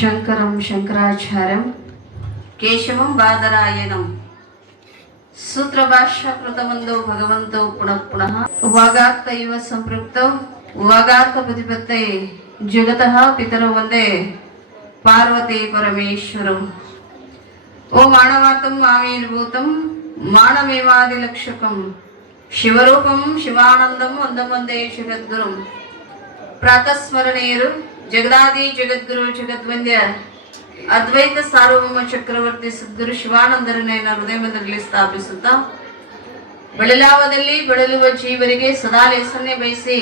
ಶಂಕರಂ ಶಂಕರಾಚಾರ್ಯಂ ಕೇಶವಂ ಬಾದರಾಯಣಂ ಸೂತ್ರಭಾಷ್ಯ ಕೃತವಂದೋ ಭಗವಂತೋ ಪುನಃ ಪುನಃ ವಾಗಾರ್ಥ ಇವ ಸಂಪೃಕ್ತೌ ವಾಗಾರ್ಥ ಪ್ರತಿಪತ್ತೈ ಜಗತಃ ಪಿತರೋ ವಂದೇ ಪಾರ್ವತಿ ಪರಮೇಶ್ವರಂ. ಓ ಮಾನವಾರ್ಥಂ ಮಾಮೇರ್ಭೂತಂ ಮಾನಮೇವಾದಿಲಕ್ಷಕಂ ಶಿವರೂಪಂ ಶಿವಾನಂದಂ ವಂದಂ ವಂದೇ ಜಗದ್ಗುರುಂ. ಪ್ರಾತಸ್ಮರಣೀಯರು ಜಗದಾದಿ ಜಗದ್ಗುರು ಜಗದ್ವಂದ್ಯ ಅದ್ವೈತ ಸಾರ್ವಭೌಮ ಚಕ್ರವರ್ತಿ ಸದ್ಗುರು ಶಿವಾನಂದರನ್ನ ಹೃದಯದಲ್ಲಿ ಸ್ಥಾಪಿಸುತ್ತಾ ಬೆಳಲಾವದಲ್ಲಿ ಬೆಳಲುವ ಜೀವರಿಗೆ ಸದಾ ಲೇಸನ್ನೇ ಬಯಸಿ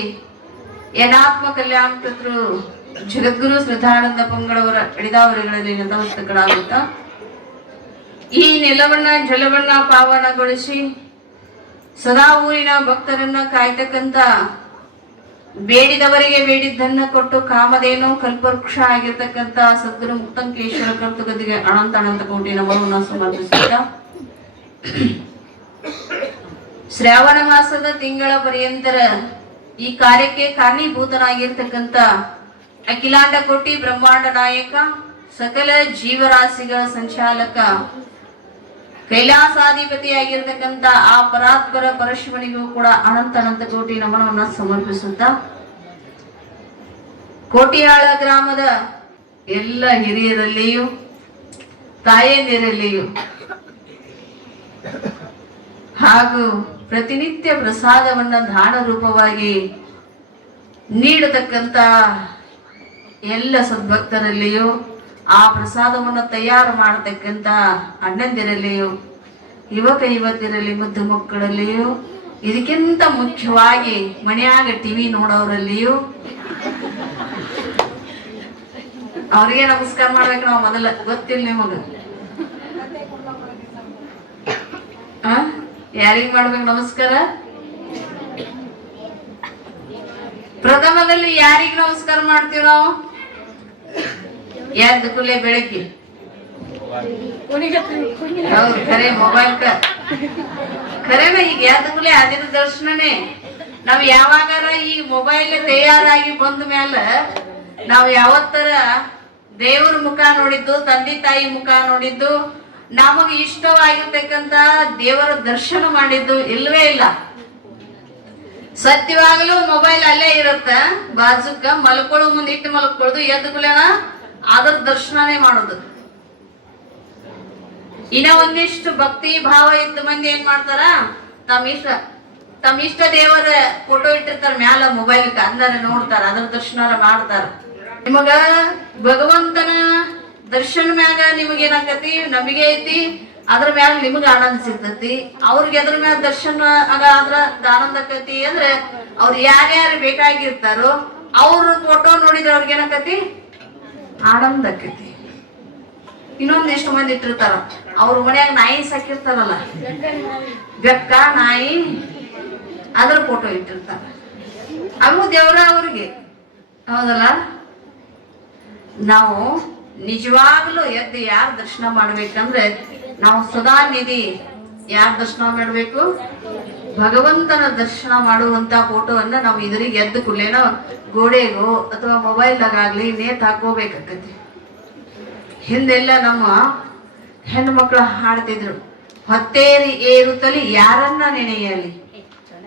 ಏನಾತ್ಮ ಕಲ್ಯಾಣ ಕರ್ತೃ ಜಗದ್ಗುರು ಶ್ರದ್ಧಾನಂದ ಪಂಗಳವರ ಹಿಡಿದಾವರಿಗಳಲ್ಲಿ ನತಮಸ್ತಕರಾಗುತ್ತಾ ಈ ನೆಲವನ್ನ ಜಲವನ್ನ ಪಾವನಗೊಳಿಸಿ ಸದಾ ಊರಿನ ಭಕ್ತರನ್ನ ಕಾಯ್ತಕ್ಕಂತ ಬೇಡಿದವರಿಗೆ ಬೇಡಿದ್ದನ್ನ ಕೊಟ್ಟು ಕಾಮಧೇನು ಕಲ್ಪವೃಕ್ಷ ಆಗಿರ್ತಕ್ಕಂಥ ಸದ್ಗುರು ಮುಕ್ತಂಕೇಶ್ವರ ಕರ್ತೃಗದಿಗೆ ಅನಂತ ಅನಂತ ಕೋಟಿ ನಮನವನ್ನು ಸಮರ್ಪಿಸುತ್ತಾ ಶ್ರಾವಣ ಮಾಸದ ತಿಂಗಳ ಪರ್ಯಂತರ ಈ ಕಾರ್ಯಕ್ಕೆ ಕಾರಣೀಭೂತನಾಗಿರ್ತಕ್ಕಂಥ ಅಖಿಲಾಂಡ ಕೋಟಿ ಬ್ರಹ್ಮಾಂಡ ನಾಯಕ ಸಕಲ ಜೀವರಾಶಿಗಳ ಸಂಚಾಲಕ ಕೈಲಾಸಾಧಿಪತಿಯಾಗಿರ್ತಕ್ಕಂಥ ಆ ಪರಾತ್ಪರ ಪರಶಿವನಿಗೂ ಕೂಡ ಅನಂತ ಅನಂತ ಕೋಟಿ ನಮನವನ್ನ ಸಮರ್ಪಿಸುತ್ತಾ ಕೋಟಿಯಾಳ ಗ್ರಾಮದ ಎಲ್ಲ ಹಿರಿಯರಲ್ಲಿಯೂ ತಾಯಂದಿರಲ್ಲಿಯೂ ಹಾಗೂ ಪ್ರತಿನಿತ್ಯ ಪ್ರಸಾದವನ್ನ ದಾನ ರೂಪವಾಗಿ ನೀಡತಕ್ಕಂತ ಎಲ್ಲ ಸದ್ಭಕ್ತರಲ್ಲಿಯೂ ಆ ಪ್ರಸಾದವನ್ನು ತಯಾರು ಮಾಡತಕ್ಕಂತ ಅಣ್ಣಂದಿರಲ್ಲಿಯೂ ಯುವಕ ಯುವತಿಯರಲ್ಲಿ ಮುದ್ದು ಮಕ್ಕಳಲ್ಲಿಯೂ ಇದಕ್ಕಿಂತ ಮುಖ್ಯವಾಗಿ ಮನೆಯಾಗ ಟಿವಿ ನೋಡೋರಲ್ಲಿಯೂ ಅವರಿಗೆ ನಮಸ್ಕಾರ ಮಾಡ್ಬೇಕು. ನಾವು ಮೊದಲ ಗೊತ್ತಿಲ್ಲ ನಿಮಗ ಯಾರಿಗ್ ಮಾಡ್ಬೇಕು ನಮಸ್ಕಾರ? ಪ್ರಥಮದಲ್ಲಿ ಯಾರಿಗ್ ನಮಸ್ಕಾರ ಮಾಡ್ತೀವಿ ನಾವು? ಎದ್ದ ಕೂಡಲೇ ಬೆಳಗ್ಗೆ ಹೌದು ಖರೆ ಮೊಬೈಲ್ ಖರೇನ ಈಗ ಎದ್ದ ಕೂಡಲೇ ಅದಿನ ದರ್ಶನನೇ. ನಾವ್ ಯಾವಾಗಾರ ಈ ಮೊಬೈಲ್ ತಯಾರಾಗಿ ಬಂದ ಮ್ಯಾಲ ನಾವು ಯಾವತ್ತರ ದೇವರ ಮುಖ ನೋಡಿದ್ದು, ತಂದೆ ತಾಯಿ ಮುಖ ನೋಡಿದ್ದು, ನಮಗೆ ಇಷ್ಟವಾಗಿರ್ತಕ್ಕಂತ ದೇವರ ದರ್ಶನ ಮಾಡಿದ್ದು ಇಲ್ವೇ ಇಲ್ಲ. ಸತ್ಯವಾಗಲೂ ಮೊಬೈಲ್ ಅಲ್ಲೇ ಇರುತ್ತ ಬಾಜುಕ ಮಲ್ಕೊಳ್ಳೋ ಮುಂದೆ ಇಟ್ಟು ಮಲ್ಕೊಳ್ಳೋದು, ಎದ್ದ ಕೂಡಲೇನ ಅದರ ದರ್ಶನನೇ ಮಾಡೋದು. ಇನ್ನ ಒಂದಿಷ್ಟು ಭಕ್ತಿ ಭಾವ ಇದ್ದ ಮಂದಿ ಏನ್ ಮಾಡ್ತಾರ, ತಮ್ಮ ಇಷ್ಟ ದೇವರ ಫೋಟೋ ಇಟ್ಟಿರ್ತಾರ ಮ್ಯಾಲ ಮೊಬೈಲ್ ಅಂದಾರ ನೋಡ್ತಾರ, ಅದ್ರ ದರ್ಶನ ಮಾಡ್ತಾರ. ನಿಮಗ ಭಗವಂತನ ದರ್ಶನ ಮ್ಯಾಗ ನಿಮಗ ಏನಾಕತಿ, ನಂಬಿಕೆ ಐತಿ, ಅದ್ರ ಮ್ಯಾಲ ನಿಮಗ ಆನಂದ ಸಿಗ್ತತಿ. ಅವ್ರಿಗೆ ಅದ್ರ ಮ್ಯಾಲ ದರ್ಶನ ಆದ್ರ ಆನಂದ ಆಕತಿ ಅಂದ್ರೆ ಅವ್ರು ಯಾರ್ಯಾರು ಬೇಕಾಗಿರ್ತಾರೋ ಅವ್ರ ಫೋಟೋ ನೋಡಿದ್ರೆ ಅವ್ರಿಗೆ ಏನಾಕತಿ, ಆನಂದ ಆಕತಿ. ಇನ್ನೊಂದಿಷ್ಟು ಮಂದಿ ಇಟ್ಟಿರ್ತಾರ ಅವ್ರ ಮನ್ಯಾಗ ನಾಯಿ ಸಾಕಿರ್ತಾರಲ್ಲ, ಬೆಕ್ಕ ನಾಯಿ, ಅದ್ರ ಫೋಟೋ ಇಟ್ಟಿರ್ತಾರ. ಅವು ದೇವ್ರ ಅವ್ರಿಗೆ, ಹೌದಲ್ಲ? ನಾವು ನಿಜವಾಗ್ಲೂ ಎದ್ದು ಯಾರ ದರ್ಶನ ಮಾಡ್ಬೇಕಂದ್ರೆ ನಾವು ಸದಾ ನಿಧಿ ಯಾರ ದರ್ಶನ ಮಾಡ್ಬೇಕು? ಭಗವಂತನ ದರ್ಶನ ಮಾಡುವಂತ ಫೋಟೋವನ್ನ ನಾವು ಇದರಿಗೆ ಎದ್ದು ಕೂಡಲೇನೋ ಗೋಡೆಗೋ ಅಥವಾ ಮೊಬೈಲ್ದಾಗಲಿ ನೇತ್ ಹಾಕೋಬೇಕಾಕತಿ. ಹಿಂದೆಲ್ಲ ನಮ್ಮ ಹೆಣ್ಣು ಮಕ್ಕಳು ಹಾಡ್ತಿದ್ರು, ಹೊತ್ತೇರಿ ಏರುತ್ತಲಿ ಯಾರನ್ನ ನೆನೆಯಲಿ,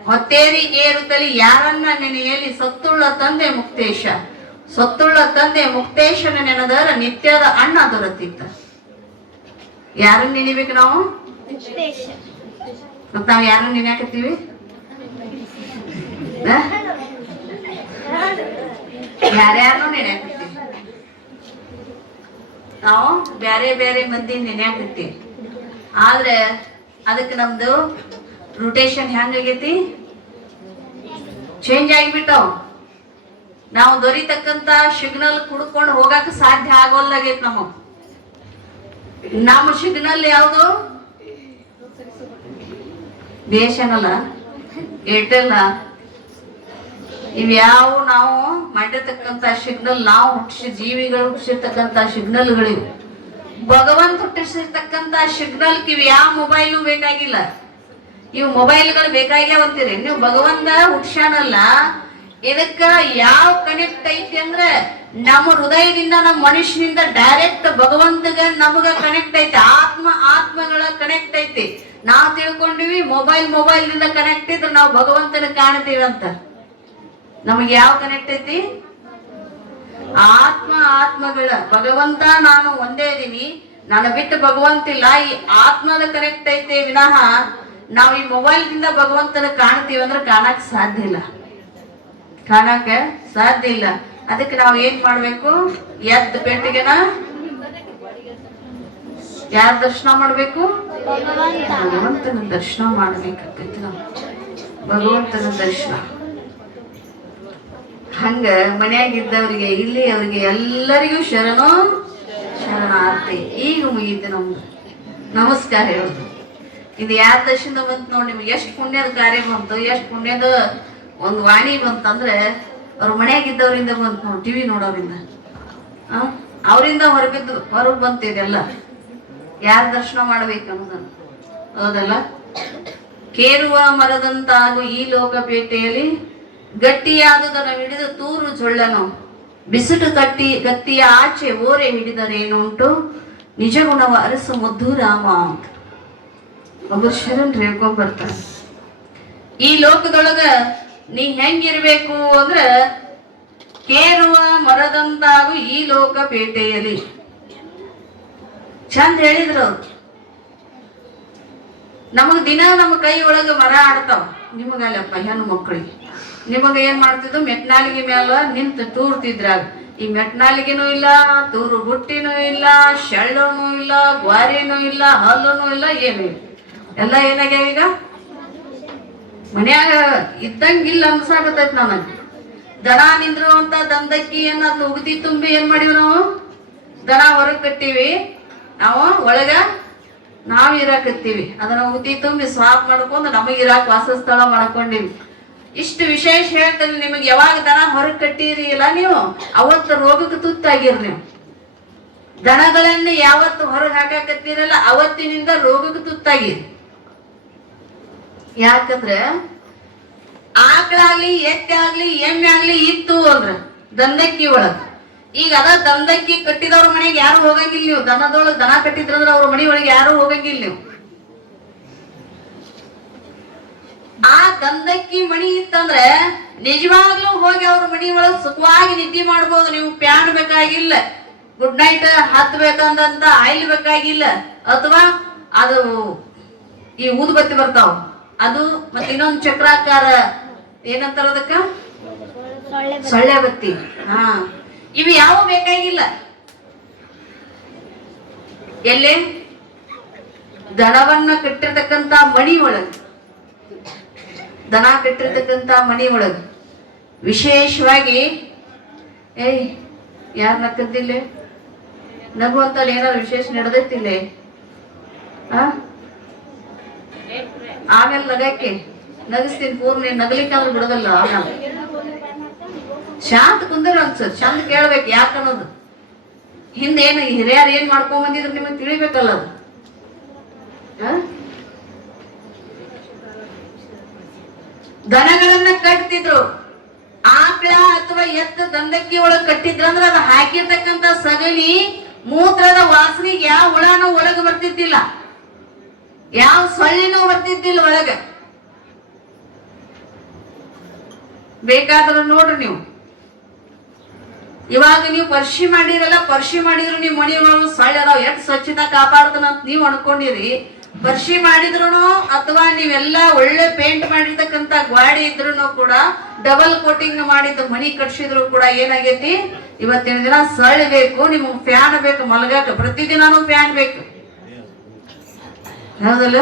ಹೊತ್ತೇರಿ ಏರುತ್ತಲಿ ಯಾರನ್ನ ನೆನೆಯಲಿ, ಸತ್ತುಳ್ಳ ತಂದೆ ಮುಕ್ತೇಶ, ಸತ್ತುಳ್ಳ ತಂದೆ ಮುಕ್ತೇಶನ ನೆನೆದರ ನಿತ್ಯದ ಅಣ್ಣ ದೊರತಿತ್ತ. ಯಾರನ್ನ ನೆನಿಬೇಕು ನಾವು? ಮತ್ ನಾವ್ ಯಾರನ್ನ ನೆನೆಯಾಕತ್ತೀವಿ? ಯಾರ್ಯಾರನ್ನೂ ನೆನೆಯಾಕತ್ತೀವಿ ನಾವು, ಬ್ಯಾರೆ ಬ್ಯಾರೆ ಮಂದಿ ನೆನೆಯಾಕತ್ತೀವಿ. ಆದ್ರೆ ಅದಕ್ಕೆ ನಮ್ದು ರೊಟೇಷನ್ ಹೆಂಗಾಗೈತಿ, ಚೇಂಜ್ ಆಗಿಬಿಟ್ಟವ್. ನಾವು ದೊರಿತಕ್ಕಂತ ಸಿಗ್ನಲ್ ಕುಡ್ಕೊಂಡು ಹೋಗಕ್ ಸಾಧ್ಯ ಆಗೋಲ್ಲಾಗೈತಿ. ನಮ್ಮ ಸಿಗ್ನಲ್ ಯಾವುದು? BSNL ಅಲ್ಲ, ಏರ್ಟೆಲ್, ಇವ್ಯಾವು ನಾವು ಮಾಡಿರ್ತಕ್ಕಂತ ಸಿಗ್ನಲ್, ನಾವು ಹುಟ್ಟಿಸಿ ಜೀವಿಗಳು ಹುಟ್ಟಿಸಿರ್ತಕ್ಕಂತ ಸಿಗ್ನಲ್ಗಳಿವು. ಭಗವಂತ ಹುಟ್ಟಿಸಿರ್ತಕ್ಕಂತ ಸಿಗ್ನಲ್ ಇವ್ ಯಾವ ಮೊಬೈಲ್ ಬೇಕಾಗಿಲ್ಲ. ಇವು ಮೊಬೈಲ್ಗಳು ಬೇಕಾಗ್ಯಾವಂತೀರಿ ನೀವು? ಭಗವಂತ ಹುಟ್ಸ್ಯಾನಲ್ಲ, ಇದಕ್ಕ ಯಾವ ಕನೆಕ್ಟ್ ಐತಿ ಅಂದ್ರೆ ನಮ್ಮ ಹೃದಯದಿಂದ ನಮ್ಮ ಮನುಷ್ಯನಿಂದ ಡೈರೆಕ್ಟ್ ಭಗವಂತಗ ನಮಗ ಕನೆಕ್ಟ್ ಐತಿ. ಆತ್ಮಗಳ ಕನೆಕ್ಟ್ ಐತಿ. ನಾವು ತಿಳ್ಕೊಂಡಿವಿ ಮೊಬೈಲ್ ಇಂದ ಕನೆಕ್ಟ್ ಇದ್ರೆ ನಾವು ಭಗವಂತನ ಕಾಣ್ತೀವಿ ಅಂತ. ನಮಗೆ ಯಾವ ಕನೆಕ್ಟ್ ಐತಿ? ಆತ್ಮಗಳ ಭಗವಂತ ನಾನು ಒಂದೇ ಇದೀನಿ, ನಾನು ಬಿಟ್ಟು ಭಗವಂತ ಇಲ್ಲ. ಈ ಆತ್ಮದ ಕನೆಕ್ಟ್ ಐತೆ ವಿನಃ ನಾವು ಈ ಮೊಬೈಲ್ ದಿಂದ ಭಗವಂತನ ಕಾಣ್ತೀವಿ ಅಂದ್ರೆ ಕಾಣಕ್ ಸಾಧ್ಯ ಇಲ್ಲ. ಅದಕ್ಕೆ ನಾವು ಏನ್ ಮಾಡ್ಬೇಕು? ಎದ್ದ ಪೆಟ್ಟಿಗೆನ ಯಾರ ದರ್ಶನ ಮಾಡ್ಬೇಕು? ಭಗವಂತನ ದರ್ಶನ ಮಾಡ್ಬೇಕಾಗ್ತೈತಿ. ನಾವು ಭಗವಂತನ ದರ್ಶನ ಹಂಗ ಮನೆಯಾಗಿದ್ದವರಿಗೆ ಇಲ್ಲಿ ಅವರಿಗೆ ಎಲ್ಲರಿಗೂ ಶರಣಾರ್ಥಿ. ಈಗ ಮುಗೀತು ನಮ್ದು ನಮಸ್ಕಾರ ಹೇಳುದು. ಇದು ಯಾರ ದರ್ಶನ ಬಂತು ನೋಡಿ, ನಿಮ್ಗೆ ಎಷ್ಟು ಪುಣ್ಯದ ಕಾರ್ಯ ಬಂತು, ಎಷ್ಟು ಪುಣ್ಯದ ಒಂದು ವಾಣಿ ಬಂತಂದ್ರೆ ಅವ್ರ ಮನೆಯಾಗಿದ್ದವರಿಂದ ಬಂತು ನೋಡಿ, ಟಿವಿ ನೋಡೋರಿಂದ ಅವರಿಂದ ಹೊರಗೆ ಬಂತಿದೆಲ್ಲ. ಯಾರ ದರ್ಶನ ಮಾಡ್ಬೇಕು ಅನ್ನೋದನ್ನ, ಹೌದಲ್ಲ? ಕೇರುವ ಮರದಂತಾಗು ಈ ಲೋಕಪೇಟೆಯಲ್ಲಿ ಗಟ್ಟಿಯಾದುದನ್ನು ಹಿಡಿದು ತೂರು ಜೊಳ್ಳನು ಬಿಸಿಟು ಗತ್ತಿಯ ಆಚೆ ಓರೆ ಹಿಡಿದರೇನುಂಟು ನಿಜ ಗುಣವ ಅರಸು ಮುದ್ದು ರಾಮ ಅಂತ ಒಬ್ಬರು ಶರಣ್ ಹೇಳ್ಕೊಂಡ್ ಬರ್ತಾರೆ. ಈ ಲೋಕದೊಳಗ ನೀ ಹೆಂಗಿರ್ಬೇಕು ಅಂದ್ರ ಕೇರುವ ಮರದಂತಾಗು ಈ ಲೋಕಪೇಟೆಯಲ್ಲಿ. ಚಂದ ಹೇಳಿದ್ರು ಅವ್ರು. ನಮಗ್ ದಿನ ನಮ್ಮ ಕೈ ಒಳಗ ಮರ ಆಡ್ತಾವ. ನಿಮಗಲ್ಲಪ್ಪ ಹೆಣ್ಣು ಮಕ್ಕಳಿಗೆ ನಿಮಗ ಏನ್ ಮಾಡ್ತಿದ್ದು? ಮೆಟ್ನಾಲಿಗೆ ಮೇಲೆ ನಿಂತು ತೂರ್ತಿದ್ರಾಗ. ಈ ಮೆಟ್ನಾಲಿಗೆನೂ ಇಲ್ಲ, ತೂರು ಬುಟ್ಟಿನೂ ಇಲ್ಲ, ಶಳ್ಳನೂ ಇಲ್ಲ, ಗ್ವಾರಿನೂ ಇಲ್ಲ, ಹಲ್ಲನೂ ಇಲ್ಲ, ಏನೂ ಇಲ್ಲ. ಎಲ್ಲ ಏನಾಗ್ಯಾವ ಈಗ? ಮನ್ಯಾಗ ಇದ್ದಂಗಿಲ್ಲ ಅನ್ಸಾಕತೈತಿ ನನಗೆ. ದನ ನಿಂದ್ರು ಅಂತ ದಂದಕ್ಕಿಯನ್ನ ಉಗದಿ ತುಂಬಿ ಏನ್ ಮಾಡಿವಿ ನಾವು? ದನ ಹೊರಗ್ ಕಟ್ಟಿವಿ, ನಾವು ಒಳಗ ನಾವ್ ಇರಾಕತ್ತೀವಿ. ಅದನ್ನ ಉಗದಿ ತುಂಬಿ ಸ್ವಾಪ್ ಮಾಡ್ಕೊಂಡು ನಮಗ್ ಇರಾಕ್ ವಾಸಸ್ಥಳ ಮಾಡ್ಕೊಂಡಿವಿ. ಇಷ್ಟು ವಿಶೇಷ ಹೇಳ್ತೇನೆ ನಿಮಗೆ. ಯಾವಾಗ ದನ ಹೊರಗ್ ಕಟ್ಟಿರಿ ಇಲ್ಲ ನೀವು, ಅವತ್ತು ರೋಗಕ್ಕೆ ತುತ್ತಾಗಿರ್ ನೀವು. ದನಗಳನ್ನ ಯಾವತ್ತು ಹೊರಗೆ ಹಾಕಾಕತ್ತೀರಲ್ಲ ಅವತ್ತಿನಿಂದ ರೋಗಕ್ಕೆ ತುತ್ತಾಗಿರಿ. ಯಾಕಂದ್ರೆ ಆಕಳಾಗ್ಲಿ ಎತ್ತಾಗ್ಲಿ ಎಮ್ಮೆ ಆಗ್ಲಿ ಇತ್ತು ಅಂದ್ರ ದಂದಕ್ಕಿ ಒಳಗ. ಈಗ ಅದ ದಂದಕ್ಕಿ ಕಟ್ಟಿದವ್ರ ಮನೆಗೆ ಯಾರು ಹೋಗಂಗಿಲ್ಲ ನೀವು. ದನದೊಳಗ ದನ ಕಟ್ಟಿದ್ರಂದ್ರ ಅವ್ರ ಮನೆ ಒಳಗೆ ಯಾರು ಹೋಗಂಗಿಲ್ಲ ನೀವು. ಆ ದಂದಕ್ಕಿ ಮಣಿ ಇತ್ತಂದ್ರೆ ನಿಜವಾಗ್ಲೂ ಹೋಗಿ ಅವ್ರ ಮನಿ ಒಳಗ್ ಸುಖವಾಗಿ ನಿದ್ದೆ ಮಾಡ್ಬೋದು. ನೀವು ಪ್ಯಾನ್ ಬೇಕಾಗಿಲ್ಲ, ಗುಡ್ ನೈಟ್ ಹತ್ಬೇಕಂದಂತ ಆಯಿಲ್ ಬೇಕಾಗಿಲ್ಲ. ಅಥವಾ ಅದು ಈ ಊದುಬತ್ತಿ ಬರ್ತಾವ ಅದು, ಮತ್ತೆ ಇನ್ನೊಂದು ಚಕ್ರಾಕಾರ ಏನಂತಾರ ಅದಕ್ಕ, ಸೊಳ್ಳೆ ಬತ್ತಿ, ಇವು ಯಾವ ಬೇಕಾಗಿಲ್ಲ. ಎಲ್ಲೇ ದನವನ್ನ ಕಟ್ಟಿರ್ತಕ್ಕಂತ ಮಣಿ ಒಳಗ್, ದನ ಕಟ್ಟಿರ್ತಕ್ಕಂತ ಮನಿ ಒಳಗ ವಿಶೇಷವಾಗಿ ಯಾರು ನಕ್ಕದ್ದಿಲ್ಲ? ನಗುವಂತಲ್ಲಿ ಏನಾದ್ರು ವಿಶೇಷ ನಡೆದೈತಿಲ್ಲ? ಆಮೇಲೆ ನಗಕ್ಕೆ ನಗಿಸ್ತೀನಿ ಪೂರ್ಣ, ನಗಲಿಕ್ಕಾದ್ರೂ ಬಿಡೋದಲ್ಲ. ಆಮೇಲೆ ಶಾಂತ ಕುಂದ್ರ ಅನ್ಸತ್, ಚಂದ ಕೇಳ್ಬೇಕು ಯಾಕನ್ನೋದು. ಹಿಂದೇನು ಹಿರಿಯರು ಏನ್ ಮಾಡ್ಕೊಂಡ್ ಬಂದಿದ್ರು ನಿಮಗೆ ತಿಳಿಬೇಕಲ್ಲ ಅದು. ದನಗಳನ್ನ ಕಟ್ತಿದ್ರು. ಆಕಳ ಅಥವಾ ಎತ್ತ ದಂದಕ್ಕಿ ಒಳಗ್ ಕಟ್ಟಿದ್ರಂದ್ರ ಅದು ಹಾಕಿರ್ತಕ್ಕಂತ ಸಗಲಿ ಮೂತ್ರದ ವಾಸನೆಗೆ ಯಾವ ಹುಳನೂ ಒಳಗ ಬರ್ತಿದ್ದಿಲ್ಲ, ಯಾವ ಸೊಳ್ಳಿನೂ ಬರ್ತಿದ್ದಿಲ್ಲ ಒಳಗ. ಬೇಕಾದ್ರೂ ನೋಡ್ರಿ ನೀವು. ಇವಾಗ ನೀವು ಪರಿಶಿ ಮಾಡಿರಲ್ಲ, ಪರಿಶಿ ಮಾಡಿದ್ರು ನಿಮ್ ಮನಿ ಒಳಗ ಸೊಳ್ಳೆ ಅದಾವ, ಎಷ್ಟ್ ಸ್ವಚ್ಛತಾ ಕಾಪಾಡ್ತಾನಂತ ನೀವು ಅನ್ಕೊಂಡಿರಿ. ಪರಿಶಿ ಮಾಡಿದ್ರು ಅಥವಾ ನೀವೆಲ್ಲ ಒಳ್ಳೆ ಪೇಂಟ್ ಮಾಡಿರ್ತಕ್ಕಂತ ಗ್ವಾಡಿ ಇದ್ರು ಕೂಡ, ಡಬಲ್ ಕೋಟಿಂಗ್ ಮಾಡಿದ್ದು ಮನಿ ಕಟ್ಸಿದ್ರು ಕೂಡ ಏನಾಗೈತಿ, ಇವತ್ತಿನ ದಿನ ಸೊಳ್ಳೆ ಬೇಕು, ನಿಮ್ಗೆ ಫ್ಯಾನ್ ಬೇಕು ಮಲಗಾಕ, ಪ್ರತಿದಿನಾನು ಫ್ಯಾನ್ ಬೇಕು, ಹೌದಲ್ಲ?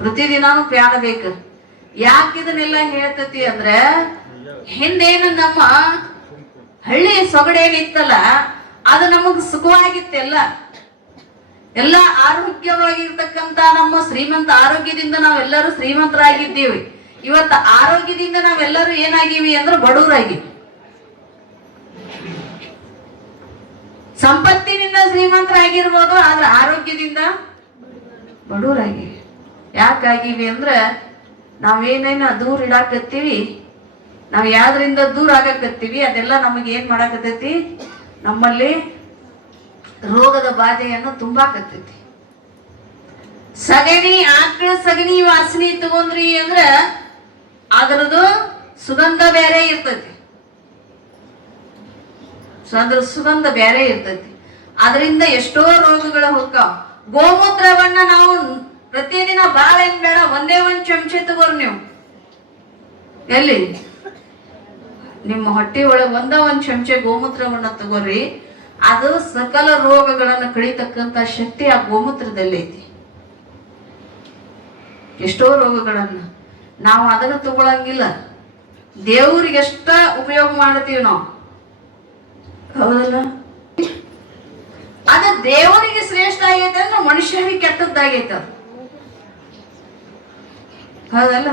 ಪ್ರತಿದಿನಾನು ಫ್ಯಾನ್ ಬೇಕು. ಯಾಕಿದನ್ನೆಲ್ಲ ಹೇಳ್ತತಿ ಅಂದ್ರೆ, ಹಿಂದೇನು ನಮ್ಮ ಹಳ್ಳಿ ಸೊಗಡೇನಿತ್ತಲ್ಲ ಅದು ನಮಗ್ ಸುಖವಾಗಿತ್ತೆಲ್ಲ. ಎಲ್ಲ ಆರೋಗ್ಯವಾಗಿರ್ತಕ್ಕಂತ ನಮ್ಮ ಶ್ರೀಮಂತ ಆರೋಗ್ಯದಿಂದ ನಾವೆಲ್ಲರೂ ಶ್ರೀಮಂತರಾಗಿದ್ದೀವಿ. ಇವತ್ತು ಆರೋಗ್ಯದಿಂದ ನಾವೆಲ್ಲರೂ ಏನಾಗಿವಿ ಅಂದ್ರೆ ಬಡವರಾಗಿವಿ. ಸಂಪತ್ತಿನಿಂದ ಶ್ರೀಮಂತರಾಗಿರ್ಬೋದು, ಆದ್ರೆ ಆರೋಗ್ಯದಿಂದ ಬಡವರಾಗಿವಿ. ಯಾಕಾಗಿವಿ ಅಂದ್ರೆ ನಾವೇನೇನ ದೂರ ಇಡಾಕತ್ತೀವಿ, ನಾವು ಯಾವ್ದ್ರಿಂದ ದೂರ ಆಗಕತ್ತೀವಿ ಅದೆಲ್ಲ ನಮಗೆ ಏನ್ ಮಾಡಾಕತ್ತೈತಿ, ನಮ್ಮಲ್ಲಿ ರೋಗದ ಬಾಧೆಯನ್ನು ತುಂಬಾಕತ್ತೈತಿ. ಸಗಣಿ, ಆಕಳ ಸಗಣಿ ವಾಸನೆ ತಗೊಂಡ್ರಿ ಅಂದ್ರ ಅದರದು ಸುಗಂಧ ಬೇರೆ ಇರ್ತೈತಿ, ಅದ್ರ ಸುಗಂಧ ಬೇರೆ ಇರ್ತೈತಿ. ಅದರಿಂದ ಎಷ್ಟೋ ರೋಗಗಳು ಹೋಗ್ತಾವ. ಗೋಮೂತ್ರವನ್ನ ನಾವು ಪ್ರತಿದಿನ ಬಾಳ ಏನ್ ಬೇಡ, ಒಂದೇ ಒಂದ್ ಚಮಚೆ ತಗೋರಿ ನೀವು. ಎಲ್ಲಿ ನಿಮ್ಮ ಹೊಟ್ಟೆ ಒಳಗೆ ಒಂದ್ ಚಮಚೆ ಗೋಮೂತ್ರವನ್ನ ತಗೋರಿ. ಅದು ಸಕಲ ರೋಗಗಳನ್ನ ಕಳೀತಕ್ಕಂತ ಶಕ್ತಿ ಆ ಗೋಮೂತ್ರದಲ್ಲಿ ಐತಿ. ಎಷ್ಟೋ ರೋಗಗಳನ್ನ ನಾವು ಅದನ್ನ ತಗೊಳಂಗಿಲ್ಲ, ದೇವ್ರಿಗೆ ಎಷ್ಟ ಉಪಯೋಗ ಮಾಡ್ತೀವಿ ನಾವು, ಹೌದಲ್ಲ? ಅದು ದೇವರಿಗೆ ಶ್ರೇಷ್ಠ ಆಗೈತೆ ಅಂದ್ರೆ ಮನುಷ್ಯನಿಗೆ ಕೆಟ್ಟದ್ದಾಗೈತೆ ಅದು, ಹೌದಲ್ಲ?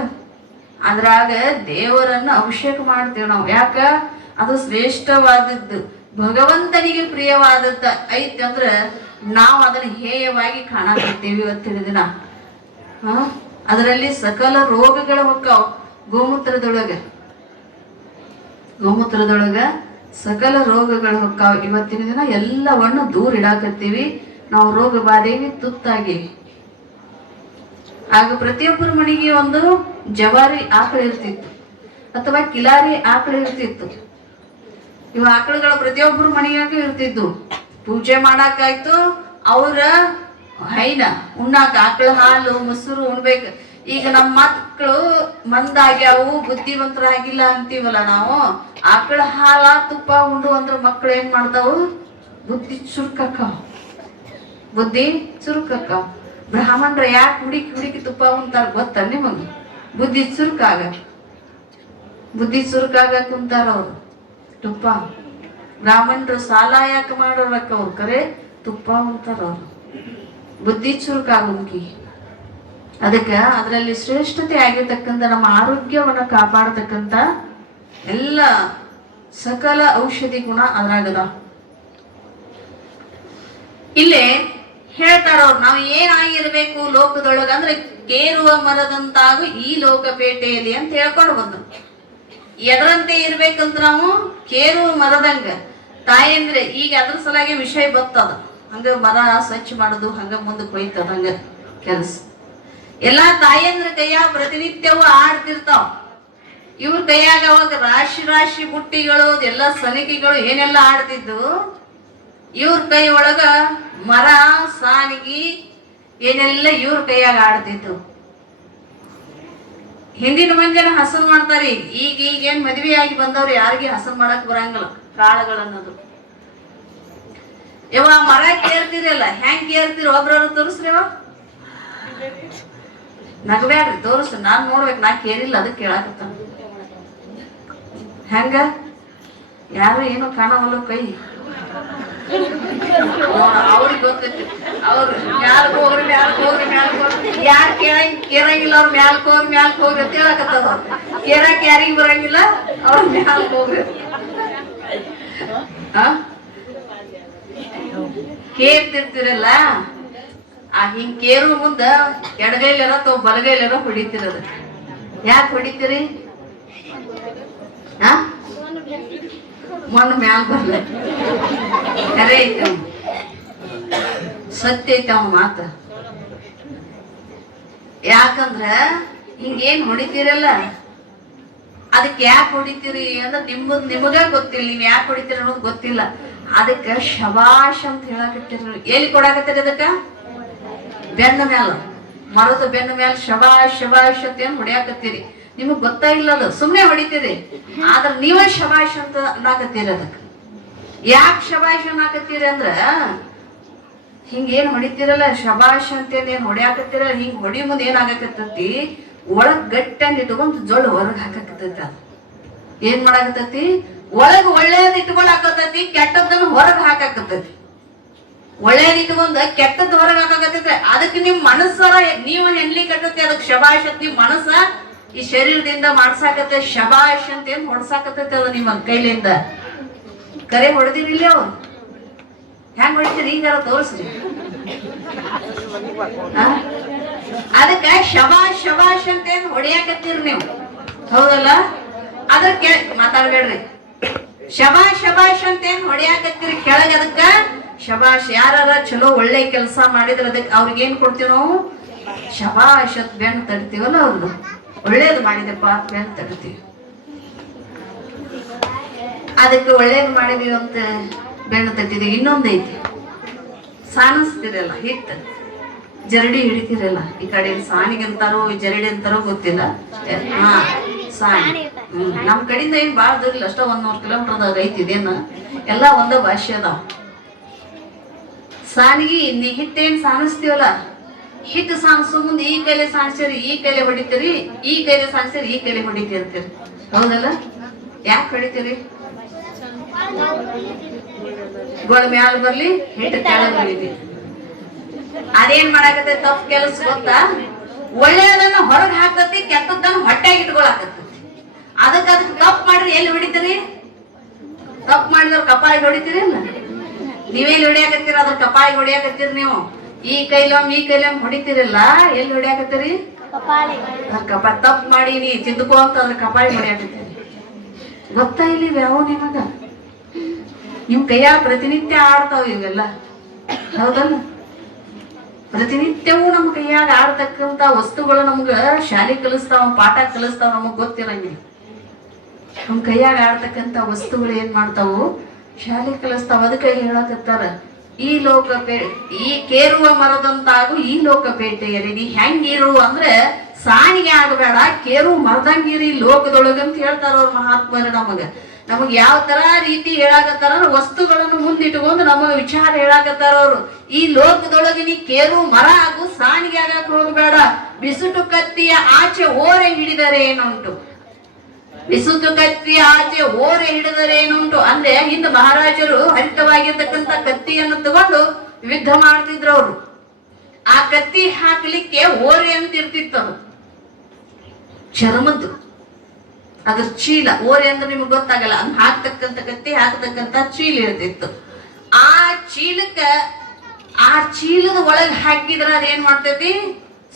ಅದ್ರಾಗ ದೇವರನ್ನ ಅಭಿಷೇಕ ಮಾಡ್ತೀವಿ ನಾವು. ಯಾಕ? ಅದು ಶ್ರೇಷ್ಠವಾದದ್ದು, ಭಗವಂತನಿಗೆ ಪ್ರಿಯವಾದದ್ದ ಐತಿ ಅಂದ್ರ ನಾವು ಅದನ್ನ ಹೇಯವಾಗಿ ಕಾಣಕತ್ತೀವಿ ಇವತ್ತಿನ ದಿನ. ಅದರಲ್ಲಿ ಸಕಲ ರೋಗಗಳು ಹೊಕ್ಕಾವ. ಗೋಮೂತ್ರದೊಳಗ ಸಕಲ ರೋಗಗಳು ಹೊಕ್ಕಾವ. ಇವತ್ತಿನ ದಿನ ಎಲ್ಲವನ್ನು ದೂರ ಇಡಾಕತ್ತೀವಿ ನಾವು, ರೋಗ ಬಾಧೆಗೆ ತುತ್ತಾಗಿವಿ. ಆಗ ಪ್ರತಿಯೊಬ್ಬರ ಮನೆಗೆ ಒಂದು ಜವಾರಿ ಆಕಳ ಇರ್ತಿತ್ತು ಅಥವಾ ಕಿಲಾರಿ ಆಕಳ ಇರ್ತಿತ್ತು. ಇವ ಆಕಳುಗಳ ಪ್ರತಿಯೊಬ್ಬರ ಮನೆಯಾಗ ಇರ್ತಿದ್ದು. ಪೂಜೆ ಮಾಡಾಕಾಯ್ತು, ಅವ್ರ ಹೈನ ಉಣ್ಣಾಕ ಆಕಳ ಹಾಲು ಮೊಸರು ಉಣ್ಬೇಕು. ಈಗ ನಮ್ಮ ಮಕ್ಕಳು ಮಂದಾಗ್ಯಾವು, ಬುದ್ಧಿವಂತರಾಗಿಲ್ಲ ಅಂತೀವಲ್ಲ ನಾವು. ಆಕಳ ಹಾಲ ತುಪ್ಪ ಉಂಡು ಅಂದ್ರ ಮಕ್ಕಳು ಏನ್ ಮಾಡ್ತಾವು? ಬುದ್ಧಿ ಚುರುಕಕ್ಕಾವ. ಬ್ರಾಹ್ಮಣರ ಯಾಕೆ ಹುಡುಕಿ ತುಪ್ಪ ಉಂತಾರ ಗೊತ್ತ ನಿಮಗ? ಬುದ್ಧಿ ಚುರುಕಾಗ ಕುಂತಾರ ಅವ್ರು. ತುಪ್ಪ ಬ್ರಾಹ್ಮಣರು ಸಾಲ ಯಾಕೆ ಮಾಡೋರಕ್ಕ ಅವ್ರು ಕರೆ ತುಪ್ಪ ಉಂತಾರ ಅವ್ರು, ಬುದ್ಧಿ ಚುರುಕಾಗಿ. ಅದಕ್ಕೆ ಅದರಲ್ಲಿ ಶ್ರೇಷ್ಠತೆ ಆಗಿರ್ತಕ್ಕಂಥ ನಮ್ಮ ಆರೋಗ್ಯವನ್ನ ಕಾಪಾಡತಕ್ಕಂತ ಎಲ್ಲ ಸಕಲ ಔಷಧಿ ಗುಣ ಅದ್ರಾಗದ. ಇಲ್ಲೇ ಹೇಳ್ತಾರ ಅವ್ರು, ನಾವು ಏನಾಗಿರ್ಬೇಕು ಲೋಕದೊಳಗ ಅಂದ್ರೆ ಕೇರುವ ಮರದಂತಾಗು ಈ ಲೋಕಪೇಟೆಯಲ್ಲಿ ಅಂತ ಹೇಳ್ಕೊಂಡು ಬಂದು. ಎದರಂತೆ ಇರ್ಬೇಕಂತ ನಾವು ಕೇರುವ ಮರದಂಗ ತಾಯಂದ್ರೆ ಈಗ ಅದ್ರ ಸಲಾಗಿ ವಿಷಯ ಬರ್ತದ. ಹಂಗ ಮರ ಸ್ವಚ್ಛ ಮಾಡುದು, ಹಂಗ ಮುಂದಕ್ಕೆ ಹೋಯ್ತದ ಹಂಗ ಕೆಲಸ. ಎಲ್ಲಾ ತಾಯಂದ್ರ ಕೈಯಾಗ ಪ್ರತಿನಿತ್ಯವೂ ಆಡ್ತಿರ್ತಾವ. ಇವ್ರ ಕೈಯಾಗ ಅವಾಗ ರಾಶಿ ಬುಟ್ಟಿಗಳು ಎಲ್ಲ ಸಲಿಕೆಗಳು ಏನೆಲ್ಲ ಆಡ್ತಿದ್ದು, ಇವ್ರ ಕೈ ಒಳಗ ಮರ ಸಾನಿಗಿ ಏನೆಲ್ಲ ಇವ್ರ ಕೈಯಾಗ ಆಡ್ತಿತ್ತು. ಹಿಂದಿನ ಮಂದಿನ ಹಸನ್ ಮಾಡ್ತಾರ. ಈಗೇನ್ ಮದ್ವೆ ಆಗಿ ಬಂದವ್ರು ಯಾರಿಗೆ ಹಸನ್ ಮಾಡಕ್ ಬರಂಗಿಲ್ಲ ಕಾಳುಗಳನ್ನೋದು. ಯವ ಮರ ಕೇರ್ತಿರಲ್ಲ, ಹೆಂಗ್ ಕೇರ್ತೀರ ಒಬ್ರವ್ರು ತೋರಿಸ್ರಿವ. ನಗಬ್ಯಾಡ್ರಿ, ತೋರಿಸ್, ನಾನ್ ನೋಡ್ಬೇಕು. ನಾ ಕೇರಿಲ್ಲ, ಅದಕ್ಕೆ ಕೇಳಾಕತ್ತ. ಹೆಂಗ ಯಾರು ಏನು ಕಾಣವಲ್ಲ ಕೈ. ಅವ್ರಿಗೆ ಗೊತ್ತೈತಿ, ಅವ್ರು ಮ್ಯಾಲ್ಕ್ ಹೋಗ್ರಿ ಯಾರು ಕೇರಂಗಿಲ್ಲ. ಅವ್ರ ಮ್ಯಾಲ್ಕ್ ಹೋಗ್ರಿ ಅಂತ ಹೇಳಕತ್ತದ. ಕೇರಕ್ ಯಾರಿಗ ಬರಂಗಿಲ್ಲ, ಅವ್ರ ಮ್ಯಾಲ್ಕ್ ಹೋಗ್ರಿ. ಕೇರ್ತಿರ್ತಿರಲ್ಲ, ಹಿಂಗ್ ಕೇರು ಮುಂದ ಎಡಗೈಲಾರ ಅಥವಾ ಬಲಗೈಲಾರ ಹೊಡಿತಿರದ. ಯಾಕೆ ಹೊಡಿತೀರಿ? ಮಣ್ಣು ಮ್ಯಾಲ ಬರ್ಲ. ಕರೆ ಐತೆ, ಸತ್ಯ ಐತೆ ಅವನ ಮಾತ. ಯಾಕಂದ್ರ ಹಿಂಗೇನ್ ಹೊಡಿತೀರಲ್ಲ, ಅದಕ್ಕೆ ಯಾಕೆ ಹೊಡಿತೀರಿ ಅಂದ್ರೆ ನಿಮಗ ಗೊತ್ತಿಲ್ಲ. ನೀವ್ ಯಾಕೆ ಹೊಡಿತೀರಿ ಅನ್ನೋದು ಗೊತ್ತಿಲ್ಲ. ಅದಕ್ಕ ಶಬಾಷ್ ಅಂತ ಹೇಳಕತ್ತೀರಿ. ಎಲ್ಲಿ ಕೊಡಾಕತ್ತೀರಿ? ಅದಕ್ಕ ಬೆನ್ನ ಮ್ಯಾಲ, ಮರದ ಬೆನ್ನ ಮ್ಯಾಲ ಶಬಾಷ್ ಅಂತ ಏನ್ ಹೊಡಿಯಾಕತ್ತೀರಿ. ನಿಮಗ್ ಗೊತ್ತಾಗಿಲ್ಲ, ಅದು ಸುಮ್ನೆ ಹೊಡಿತೀರಿ. ಆದ್ರ ನೀವೇ ಶಬಾಷ್ ಅಂತ ಅನ್ನಕತ್ತೀರಿ. ಅದಕ್ಕ ಯಾಕೆ ಶಬಾಷ್ ಅನ್ನಕತ್ತೀರಿ ಅಂದ್ರ, ಹಿಂಗೇನ್ ಹೊಡಿತೀರಲ್ಲ ಶಬಾಷ್ ಅಂತೇನ್ ಏನ್ ಹೊಡ್ಯಾಕತ್ತೀರ, ಹಿಂಗ್ ಹೊಡಿ ಮುಂದೆ ಏನಾಗಕತ್ತೈತಿ, ಒಳಗ್ ಗಟ್ಟಿಂದ ಇಟ್ಕೊಂಡ್ ಜೊಳ್ಳು ಹೊರಗ್ ಹಾಕಕತ್ತೈತಿ. ಅದು ಏನ್ ಮಾಡಾಕತ್ತೈತಿ, ಒಳಗ್ ಒಳ್ಳೇದ್ ಇಟ್ಕೊಳಕತ್ತೈತಿ, ಕೆಟ್ಟದ್ದನ್ನ ಹೊರಗ್ ಹಾಕಾಕತ್ತೈತಿ. ಒಳ್ಳೇದ್ ಇಟ್ಕೊಂಡ್ ಕೆಟ್ಟದ್ ಹೊರಗ್ ಹಾಕಾಕತ್ತೈತಿ. ಅದಕ್ಕೆ ನಿಮ್ ಮನಸ್ಸರ ನೀವು ಹೆಣ್ಲಿ ಕಟ್ಟತಿ, ಅದಕ್ ಶಬಾಷ್ ಅಂತ ನಿಮ್ ಮನಸ್ಸ ಈ ಶರೀರದಿಂದ ಮಾಡ್ಸಾಕತ್ತೆ. ಶಬಾಷ್ ಅಂತ ಏನ್ ಹೊಡ್ಸಾಕತ್ತೈತಿ ಅದು ನಿಮ್ಮ ಕೈಲಿಂದ. ಕರೆ ಹೊಡೆದಿರಿಲ್ಲ ಅವ್ರು. ಹೆಂಗ್ ಹೊಡಿತೀರಿ ಈಗ ತೋರಿಸ್ರಿ. ಅದಕ್ಕ ಶಬಾಷ್ ಅಂತ ಏನ್ ಹೊಡಿಯಾಕತ್ತೀರಿ ನೀವು, ಹೌದಲ್ಲ? ಅದಕ್ಕೆ ಮಾತಾಡ್ಬೇಡ್ರಿ. ಶಬಾಷ್ ಶಬಾಷ್ ಅಂತ ಏನ್ ಹೊಡಿಯಾಕತ್ತೀರಿ ಕೆಳಗೆ, ಅದಕ್ಕ ಶಬಾಷ್. ಯಾರ ಚಲೋ ಒಳ್ಳೆ ಕೆಲಸ ಮಾಡಿದ್ರ ಅದಕ್ಕೆ ಅವ್ರಿಗೇನ್ ಕೊಡ್ತೀವಿ ನಾವು? ಶಬಾಷ್ ಅಂತ ಬೆನ್ನು ತಡ್ತೀವಲ್ಲ, ಅವ್ರದ್ದು ಒಳ್ಳೇದು ಮಾಡಿದಪ್ಪ ಬೆನ್ನು ತಡ್ತೀವಿ. ಅದಕ್ಕೆ ಒಳ್ಳೇದು ಮಾಡಿದೀವಿ ಅಂತ ಬೆನ್ನು ತಟ್ಟಿದೀವಿ. ಇನ್ನೊಂದೈತಿ, ಸಾನಿಸ್ತಿರಲ್ಲ ಹಿಟ್ಟು, ಜರಡಿ ಹಿಡಿತಿರಲ್ಲ. ಈ ಕಡೆ ಸಾಣಿಗೆ ಅಂತಾರೋ ಜರಡಿ ಅಂತಾರೋ ಗೊತ್ತಿಲ್ಲ. ಹಾ, ಸಾಣಿ. ನಮ್ ಕಡೆಯಿಂದ ಏನ್ ಬಾಳ ದೂರ ಇಲ್ಲ, ಅಷ್ಟ 100 ಕಿಲೋಮೀಟರ್ ಐತಿ. ಇದೇನ ಎಲ್ಲಾ ಒಂದ ಭಾಷೆ ಅದಾವ. ಸಾನಿಗೆ ನೀ ಹಿಟ್ಟೇನ್ ಸಾನಿಸ್ತೀವಲ್ಲ, ಹಿಟ್ಟು ಸಾಣಿಸೋ ಮುಂದೆ ಈ ಕೈಲೆ ಸಾಣಿಸ್ತೀರಿ, ಈ ಕೈಲೆ ಹೊಡಿತೀರಿ, ಈ ಕೈಲೆ ಸಾಣಿಸ್ತೀರಿ, ಈ ಕೈಲೆ ಹೊಡಿತೀರ್ತೀರಿ. ಹೌದಲ್ಲ? ಯಾಕೆ ಹೊಡಿತೀರಿ? ಗೋಳ ಮ್ಯಾಲ ಬರ್ಲಿ, ಹಿಟ್ಟು ಕೆಳಗೆ ಹೊಡಿತೀರಿ. ಅದೇನ್ ಮಾಡಾಕತ್ತೆ ತಪ್ಪು ಕೆಲಸ ಗೊತ್ತಾ? ಒಳ್ಳೆಯದನ್ನ ಹೊರಗೆ ಹಾಕತಿ, ಕೆಟ್ಟದನ್ನ ಹೊಟ್ಟೆಗೆ ಇಟ್ಕೊಳಕತ್ತಿ. ಅದಕ್ಕೆ ತಪ್ಪು ಮಾಡ್ರಿ ಎಲ್ಲಿ ಹೊಡಿತೀರಿ? ತಪ್ಪು ಮಾಡಿದವ್ರ ಕಪಾಳಿಗೆ ಹೊಡಿತೀರಿ ಅಲ್ಲ? ನೀವೆಲ್ಲಿ ಹೊಡಿಯಾಕತ್ತೀರ? ಅದ್ರ ಕಪಾಳಿಗೆ ಹೊಡಿಯಾಕತ್ತೀರಿ ನೀವು. ಈ ಕೈಲೊಮ್ಮೆ ಹೊಡಿತೀರಲ್ಲ, ಎಲ್ಲಿ ಹೊಡಿಯಾಕತ್ತೀರಿ? ಕಪಾಳ. ತಪ್ಪು ಮಾಡಿ ನೀ ತಿದ್ದುಕೋ ಅಂತ ಅದ್ರ ಕಪಾಳಿಗೆ ಹೊಡಿಯಾಕತ್ತೀರಿ. ಗೊತ್ತಾ ಇಲ್ಲಿ ಯಾವ ನಿಮಗ? ನಿಮ್ ಕೈಯಾಗ ಪ್ರತಿನಿತ್ಯ ಆಡ್ತಾವ ಇವೆಲ್ಲ, ಹೌದಲ್ಲ? ಪ್ರತಿನಿತ್ಯವೂ ನಮ್ಮ ಕೈಯಾಗ ಆಡ್ತಕ್ಕಂತ ವಸ್ತುಗಳು ನಮ್ಗ ಶಾಲೆ ಕಲಿಸ್ತಾವ, ಪಾಠ ಕಲಿಸ್ತಾವ, ನಮಗ್ ಗೊತ್ತಿರಂಗಿಲ್ಲ. ನಮ್ ಕೈಯಾಗ ಆಡ್ತಕ್ಕಂತ ವಸ್ತುಗಳು ಏನ್ ಮಾಡ್ತಾವು? ಶಾಲೆ ಕಲಿಸ್ತಾವ. ಅದಕ್ಕೆ ಹೇಳಕತ್ತಾರ, ಈ ಕೇರುವ ಮರದಂತಾಗು ಈ ಲೋಕಪೇಟೆಯಲ್ಲಿ. ನೀ ಹೆಂಗಿರು ಅಂದ್ರೆ ಸಾಣಿಗೆ ಆಗಬೇಡ, ಕೇರು ಮರದಂಗಿರಿ ಲೋಕದೊಳಗಂತ ಹೇಳ್ತಾರ ಅವ್ರ ಮಹಾತ್ಮರು. ನಮಗ್ ಯಾವ ತರ ರೀತಿ ಹೇಳಾಕತ್ತಾರ? ವಸ್ತುಗಳನ್ನು ಮುಂದಿಟ್ಕೊಂಡು ನಮಗ ವಿಚಾರ ಹೇಳಾಕತ್ತಾರ ಅವರು. ಈ ಲೋಕದೊಳಗೆ ನೀ ಕೇರು ಮರ ಆಗು, ಸಾಣಿಗೆ ಆಗಕ್ ಹೋಗಬೇಡ. ಬಿಸುಟು ಕತ್ತಿಯ ಆಚೆ ಓರೆ ಹಿಡಿದರೆ ಏನುಂಟು? ಬಿಸುಟು ಕತ್ತಿಯ ಆಚೆ ಓರೆ ಹಿಡಿದರೆ ಏನುಂಟು ಅಂದ್ರೆ, ಹಿಂದೆ ಮಹಾರಾಜರು ಹರಿತವಾಗಿರ್ತಕ್ಕಂಥ ಕತ್ತಿಯನ್ನು ತಗೊಂಡು ಯುದ್ಧ ಮಾಡ್ತಿದ್ರು ಅವರು. ಆ ಕತ್ತಿ ಹಾಕ್ಲಿಕ್ಕೆ ಓರೆ ಅಂತ ಇರ್ತಿತ್ತದು, ಚರ್ಮದ್ದು. ಅದ್ರ ಚೀಲ, ಓರೆ ಅಂದ್ರೆ ನಿಮ್ಗೆ ಗೊತ್ತಾಗಲ್ಲ, ಅದ್ ಹಾಕ್ತಕ್ಕಂಥ ಕತ್ತಿ ಹಾಕ್ತಕ್ಕಂಥ ಚೀಲ ಇರ್ತಿತ್ತು. ಆ ಚೀಲದ ಒಳಗೆ ಹಾಕಿದ್ರ ಅದೇನ್ ಮಾಡ್ತೈತಿ?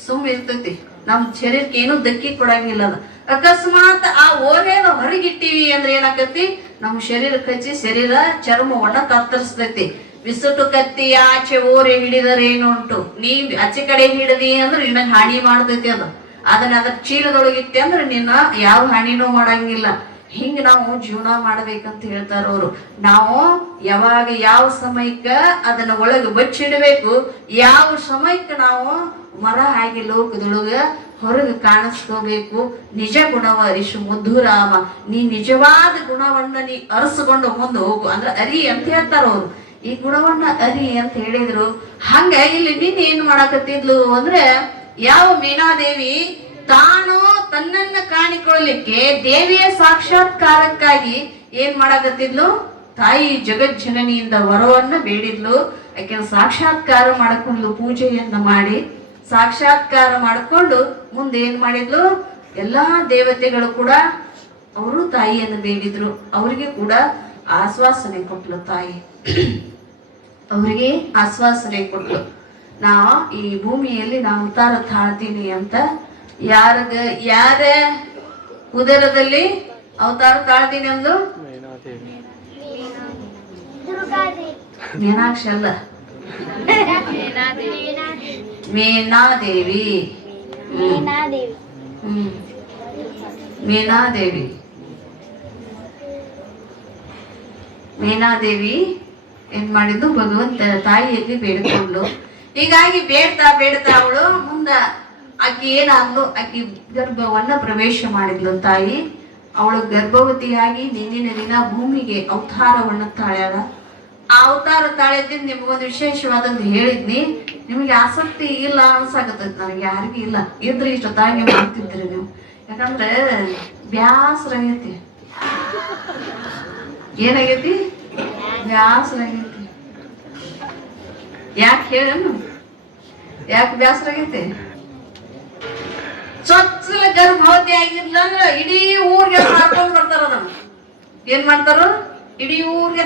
ಸುಮ್ ಇರ್ತೈತಿ. ನಮ್ ಶರೀರಕ್ಕೆ ಏನು ಧಕ್ಕಿ ಕೊಡಂಗಿಲ್ಲ ಅದು. ಅಕಸ್ಮಾತ್ ಆ ಓರೆನ ಹೊರಗಿಟ್ಟಿವಿ ಅಂದ್ರೆ ಏನಾಕತಿ? ನಮ್ ಶರೀರ ಕಚ್ಚಿ ಶರೀರ ಚರ್ಮವನ್ನ ಕತ್ತರಿಸ್ತೈತಿ. ಬಿಸುಟು ಕತ್ತಿ ಆಚೆ ಓರೆ ಹಿಡಿದರೆ ಏನು ಉಂಟು? ನೀ ಆಚೆ ಕಡೆ ಹಿಡಿದಿ ಅಂದ್ರೆ ನಿನಗೆ ಹಾನಿ ಮಾಡ್ತೈತಿ ಅದು. ಅದರ ಚೀಲದೊಳಗಿತ್ತೆ ಅಂದ್ರೆ ನಿನ್ನ ಯಾವ ಹಾನಿನೂ ಮಾಡಂಗಿಲ್ಲ. ಹಿಂಗ ನಾವು ಜೀವನ ಮಾಡ್ಬೇಕಂತ ಹೇಳ್ತಾರ ಅವರು. ನಾವು ಯಾವಾಗ ಯಾವ ಸಮಯಕ್ಕ ಅದನ್ನ ಒಳಗೆ ಬಚ್ಚಿಡಬೇಕು, ಯಾವ ಸಮಯಕ್ಕೆ ನಾವು ಮರ ಆಗಿ ಲೋಕದೊಳಗ ಹೊರಗೆ ಕಾಣಿಸ್ಕೋಬೇಕು. ನಿಜ ಗುಣವ ಅರಿಶು ಮಧುರಾಮ. ನೀ ನಿಜವಾದ ಗುಣವನ್ನ ನೀ ಅರಸ್ಕೊಂಡು ಮುಂದೆ ಹೋಗು ಅಂದ್ರೆ ಅರಿ ಅಂತ ಹೇಳ್ತಾರ ಅವರು. ಈ ಗುಣವನ್ನ ಅರಿ ಅಂತ ಹೇಳಿದ್ರು. ಹಂಗ ಇಲ್ಲಿ ನಿನ್ನ ಏನ್ ಮಾಡಾಕತ್ತಿದ್ಲು ಅಂದ್ರೆ, ಯಾವ ಮೀನಾದೇವಿ ತಾನು ತನ್ನನ್ನ ಕಾಣಿಕೊಳ್ಳಲಿಕ್ಕೆ ದೇವಿಯ ಸಾಕ್ಷಾತ್ಕಾರಕ್ಕಾಗಿ ಏನ್ ಮಾಡಾಕತ್ತಿದ್ಲು? ತಾಯಿ ಜಗಜ್ಜನನಿಯಿಂದ ವರವನ್ನ ಬೇಡಿದ್ಲು. ಆಕೆ ಸಾಕ್ಷಾತ್ಕಾರ ಮಾಡಿಕೊಂಡು ಪೂಜೆಯನ್ನ ಮಾಡಿ ಸಾಕ್ಷಾತ್ಕಾರ ಮಾಡಿಕೊಂಡು ಮುಂದೆ ಏನ್ ಮಾಡಿದ್ಲು? ಎಲ್ಲಾ ದೇವತೆಗಳು ಕೂಡ ಅವರು ತಾಯಿಯನ್ನು ಬೇಡಿದ್ರು. ಅವರಿಗೆ ಕೂಡ ಆಶ್ವಾಸನೆ ಕೊಟ್ಲು ತಾಯಿ. ಅವರಿಗೆ ಆಶ್ವಾಸನೆ ಕೊಟ್ಲು, ನಾ ಈ ಭೂಮಿಯಲ್ಲಿ ನಾ ಅವತಾರ ತಾಳ್ತೀನಿ ಅಂತ. ಯಾರ ಉದರದಲ್ಲಿ ಅವತಾರ ತಾಳ್ತೀನಿ ಅಂದು? ಮೀನಾಕ್ಷಿ ಅಲ್ಲ, ಮೀನಾದೇವಿ. ಮೀನಾದೇವಿ ಏನ್ ಮಾಡಿದ್ದು? ಭಗವಂತ ತಾಯಿಯಲ್ಲಿ ಬೇಡಿಕೊಂಡ್ಲು. ಹೀಗಾಗಿ ಬೇಡ್ತಾ ಅವಳು ಮುಂದ ಆಕಿ ಏನಾದ್ಲು? ಆಕಿ ಗರ್ಭವನ್ನ ಪ್ರವೇಶ ಮಾಡಿದ್ಲು ತಾಯಿ. ಅವಳು ಗರ್ಭವತಿಯಾಗಿ ನಿನ್ನಿನ ದಿನ ಭೂಮಿಗೆ ಅವತಾರವನ್ನ ತಾಳ್ಯಾಳ. ಆ ಅವತಾರ ತಾಳಿದ್ದೀನಿ. ನಿಮ್ಗೊಂದು ವಿಶೇಷವಾದಂತ ಹೇಳಿದ್ನಿ, ನಿಮಗೆ ಆಸಕ್ತಿ ಇಲ್ಲ ಅನ್ಸಾಕತ್ತೈತಿ. ನನಗೆ ಯಾರಿಗೂ ಇಲ್ಲ, ಇದ್ರೆ ಇಷ್ಟೊತ್ತಾಗಿ ಮಾಡ್ತಿದ್ರಿ ನೀವು. ಯಾಕಂದ್ರೆ ಬ್ಯಾಸರಾಗೈತಿ. ಏನಾಗೈತಿ? ಬ್ಯಾಸರಾಗೈತಿ. ಯಾಕೆ ಹೇಳನು? ಯಾಕೆ ಬ್ಯಾಸರಾಗೈತಿ? ಚೊಚ್ಚಲ ಗರ್ಭವತಿ ಆಗಿರ್ಲ ಅಂದ್ರ ಇಡೀ ಊರ್ಗೆ ಹಾಕೊಂಡ್ ಬರ್ತಾರ. ಅದನ್ನ ಏನ್ ಮಾಡ್ತಾರ? ಇಡೀ ಊರ್ಗೆ